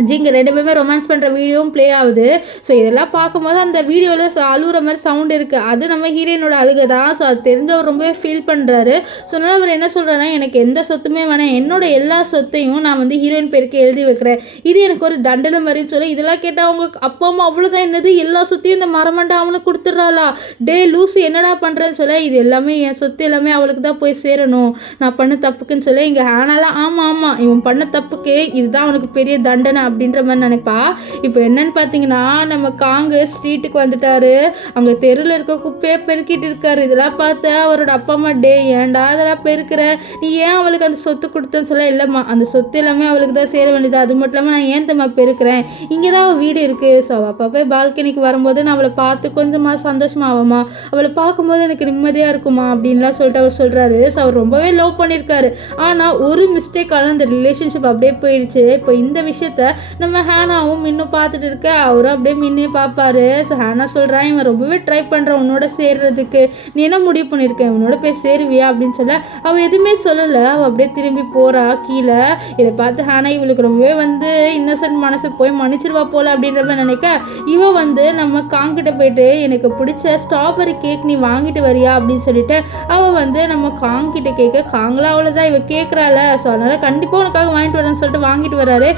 ஜிங்க 2 பேருமே ரொமான்ஸ் பண்ணுற வீடியோவும் ப்ளே ஆகுது. ஸோ இதெல்லாம் பார்க்கும்போது அந்த வீடியோவில் அழுகிற மாதிரி சவுண்ட் இருக்குது, அது நம்ம ஹீரோயினோட அழுகை தான். ஸோ அது தெரிஞ்சவர் ரொம்பவே ஃபீல் பண்ணுறாரு. ஸோ அதனால் அவர் என்ன சொல்கிறாருன்னா, எனக்கு எந்த சொத்துமே வேணாம், என்னோட எல்லா சொத்தையும் நான் வந்து ஹீரோயின் பேருக்கு எழுதி வைக்கிறேன், இது எனக்கு ஒரு தண்டனை மாதிரின்னு சொல்லி. இதெல்லாம் கேட்டால் அவங்க அப்பா அம்மா அவ்வளோதான், என்னது எல்லா சொத்தையும் இந்த மரமண்டை அவனுக்கு கொடுத்துட்றாளா, டே லூஸு என்னடா பண்ணுறேன்னு சொல்ல, இது எல்லாமே என் சொத்து எல்லாமே அவளுக்கு தான் போய் சேரணும், நான் பண்ண தப்புக்குன்னு சொல்ல. இங்கே ஹேனாலாம் ஆமாம் இவன் பண்ண தப்புக்கு இதுதான் அவனுக்கு பெரிய தண்டனை அப்படின்ற மாதிரி நினைப்பா. இப்போ என்னன்னு பார்த்தீங்கன்னா, நம்ம காங்கு ஸ்ட்ரீட்டுக்கு வந்துட்டாரு. அங்கே தெருவில் இருக்க குப்பையை பெருக்கிட்டு இருக்காரு. இதெல்லாம் பார்த்து அவரோட அப்பா அம்மா, டே ஏன்டா அதெல்லாம் பெருக்கிற, நீ ஏன் அவளுக்கு அந்த சொத்து கொடுத்தன்னு சொல்ல, இல்லைம்மா அந்த சொத்து எல்லாமே அவளுக்கு தான் சேர வேண்டியது, அது மட்டும் இல்லாமல் நான் ஏன் தம்மா பெருக்கிறேன், இங்கே தான் அவள் வீடு இருக்குது, ஸோ அவள் அப்போ போய் பால்கனிக்கு வரும்போது நான் அவளை பார்த்து கொஞ்சமாக சந்தோஷமாகமா, அவளை பார்க்கும்போது எனக்கு நிம்மதியாக இருக்குமா அப்படின்லாம் சொல்லிட்டு அவர் சொல்கிறாரு. ஸோ அவர் ரொம்பவே லவ் பண்ணியிருக்காரு. ஆனால் ஒரு மிஸ்டேக்கான அந்த ரிலேஷன்ஷிப் அப்படியே போயிடுச்சு. இப்போ இந்த விஷயத்த நம்ம ஹேனாவும் இன்னும் பார்த்துட்டு இருக்க, அவரும் அப்படியே மின்னே பார்ப்பாரு. ஸோ ஹேனா சொல்கிறான், இவன் ரொம்பவே ட்ரை பண்ணுறான் உன்னோட சேர்றதுக்கு, நீ என்ன முடிவு பண்ணியிருக்கேன், இவனோட போய் சேருவியா அப்படின்னு சொல்ல, அவள் எதுவுமே சொல்லலை. அவள் அப்படியே திரும்பி போகிறா கீழே. இதை பார்த்து ஹேனா இவளுக்கு ரொம்பவே வந்து இன்னசென்ட் மனசு போய் மன்னிச்சிருவா போல அப்படின்றத நினைக்க, இவன் வந்து நம்ம காங்கிட்ட போயிட்டு எனக்கு பிடிச்ச ஸ்ட்ராபெரி கேக் நீ வாங்கிட்டு வரியா அப்படின்னு சொல்லிட்டு அவள் வந்து நம்ம காங்கிட்ட கேட்க, காங்களாம் அவ்வளோதான் இவள் கேட்குறாள், ஸோ அதனால் கண்டிப்பாக உனக்காக வாங்கிட்டு வரேன்னு சொல்லிட்டு வாங்கிட்டு வராரு.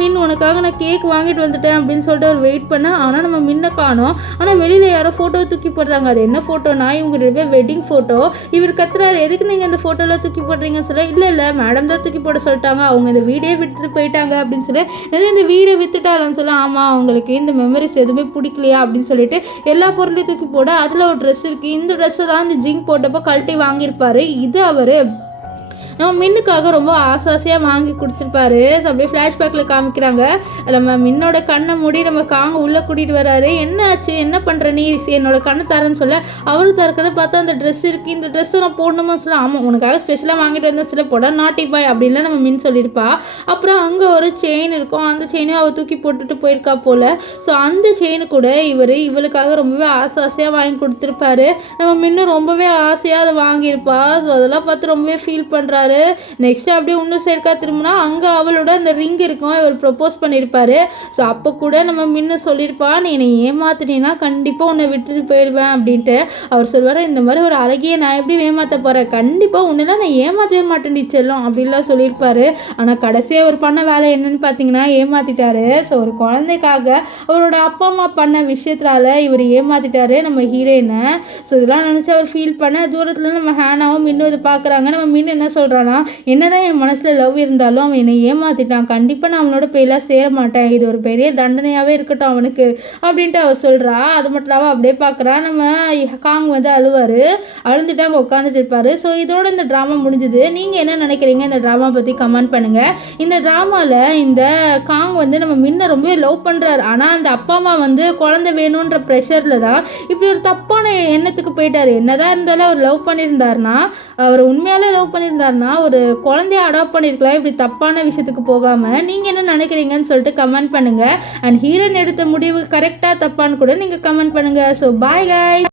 மின் உனக்காக நான் கேக் வாங்கிட்டு வந்துட்டேன் அப்படின்னு சொல்லிட்டு அவர் வெயிட் பண்ண, ஆனால் நம்ம மின்ன காணோம். ஆனால் வெளியில் யாரோ ஃபோட்டோ தூக்கி போடுறாங்க. அது என்ன ஃபோட்டோனா இவங்க வெட்டிங் ஃபோட்டோ. இவர் கத்துறாரு, எதுக்கு நீங்கள் இந்த ஃபோட்டோலாம் தூக்கி போடுறீங்கன்னு சொல்ல, இல்லை மேடம் தான் தூக்கி போட சொல்லிட்டாங்க, அவங்க இந்த வீடியோ விட்டுட்டு போயிட்டாங்க அப்படின்னு சொல்லி, இந்த வீடியோ வித்துட்டாங்கன்னு சொல்ல, ஆமாம் அவங்களுக்கு இந்த மெமரிஸ் எதுவுமே பிடிக்கலையா அப்படின்னு சொல்லிட்டு எல்லா பொருளையும் தூக்கி போட, அதில் ஒரு ட்ரெஸ் இருக்குது, இந்த ட்ரெஸ்ஸை தான் இந்த ஜிங் போட்டப்போ கழட்டி வாங்கியிருப்பாரு. இது அவர் நம்ம மின்னுக்காக ரொம்ப ஆசாசியாக வாங்கி கொடுத்துருப்பாரு. ஸோ அப்படியே ஃப்ளாஷ்பேக்கில் காமிக்கிறாங்க. நம்ம மின்னோட கண்ணை மூடி நம்ம காங்க உள்ளே கூட்டிகிட்டு வராரு. என்ன ஆச்சு, என்ன பண்ணுற நீ, என்னோட கண்ணை தரேன்னு சொல்ல, அவரு தரக்கிறத பார்த்தா அந்த ட்ரெஸ் இருக்குது, இந்த ட்ரெஸ்ஸை நான் போடணுமா சொல்ல, ஆமாம் உனக்காக ஸ்பெஷலாக வாங்கிட்டு வந்தேன் சில போட நாட்டி பாய் அப்படின்லாம் நம்ம மின் சொல்லியிருப்பா. அப்புறம் அங்கே ஒரு செயின் இருக்கும், அந்த செயினையும் அவள் தூக்கி போட்டுட்டு போயிருக்கா போல். ஸோ அந்த செயின் கூட இவளுக்காக ரொம்பவே ஆசாசியாக வாங்கி கொடுத்துருப்பாரு. நம்ம மின்னும் ரொம்பவே ஆசையாக அதை வாங்கியிருப்பா. ஸோ அதெல்லாம் பார்த்து ரொம்பவே ஃபீல் பண்ணுறாரு. நெக்ஸ்ட் அப்படியே இன்னும் சேர்க்கா திரும்பினா அங்கே அவளோட அந்த ரிங் இருக்கும், இவர் ப்ரப்போஸ் பண்ணியிருப்பாரு. ஸோ அப்போ கூட நம்ம முன்ன சொல்லியிருப்பா, நீ என்னை ஏமாத்தினா கண்டிப்பாக உன்னை விட்டுட்டு போயிடுவேன் அப்படின்ட்டு. அவர் சொல்வார், இந்த மாதிரி ஒரு அழகிய நான் எப்படி ஏமாற்ற போகிறேன், கண்டிப்பாக உன்னெல்லாம் நான் ஏமாற்றவே மாட்டேன் நீ செல்லும் அப்படின்லாம் சொல்லியிருப்பாரு. ஆனால் கடைசியாக அவர் பண்ண வேலை என்னன்னு பார்த்தீங்கன்னா ஏமாற்றிட்டாரு. ஸோ ஒரு குழந்தைக்காக அவரோட அப்பா அம்மா பண்ண விஷயத்தால் இவர் ஏமாற்றிட்டாரு நம்ம ஹீரோயினை. ஸோ இதெல்லாம் நினச்சி அவர் ஃபீல் பண்ண தூரத்தில் நம்ம ஹேனாவும் மின்னும் இதை பார்க்குறாங்க. நம்ம மின்னு என்ன சொல்கிறாங்க, சொல்கிறானா, என்னதான் என் மனசில் லவ் இருந்தாலும் அவன் என்னை ஏமாற்றிட்டான், கண்டிப்பாக நான் அவனோட போயெல்லாம் சேர மாட்டேன், இது ஒரு பெரிய தண்டனையாகவே இருக்கட்டும் அவனுக்கு அப்படின்ட்டு அவள் சொல்கிறா. அது மட்டும் இல்லாமல் அப்படியே பார்க்குறா, நம்ம காங் வந்து அழுவார், அழுந்துட்டு அங்கே உட்காந்துட்டு இருப்பார். ஸோ இதோட இந்த ட்ராமா முடிஞ்சுது. நீங்கள் என்ன நினைக்கிறீங்க இந்த ட்ராமா பற்றி கமெண்ட் பண்ணுங்கள். இந்த ட்ராமாவில் இந்த காங் வந்து நம்ம முன்ன ரொம்பவே லவ் பண்ணுறாரு, ஆனால் அந்த அப்பா அம்மா வந்து குழந்தை வேணுன்ற ப்ரெஷரில் தான் இப்படி ஒரு தப்பான எண்ணத்துக்கு போயிட்டார். என்னதான் இருந்தாலும் அவர் லவ் பண்ணியிருந்தாருன்னா, அவர் உண்மையாலே லவ் பண்ணியிருந்தாருன்னா ஒரு குழந்தைய அடாப்ட் பண்ணியிருக்கலாம், இப்படி தப்பான விஷயத்துக்கு போகாமல். நீங்கள் என்ன நினைக்கிறீங்கன்னு சொல்லிட்டு கமெண்ட் பண்ணுங்கள். அண்ட் ஹீரோயின் எடுத்த முடிவு கரெக்டாக தப்பான்னு கூட நீங்கள் கமெண்ட் பண்ணுங்கள். So bye guys.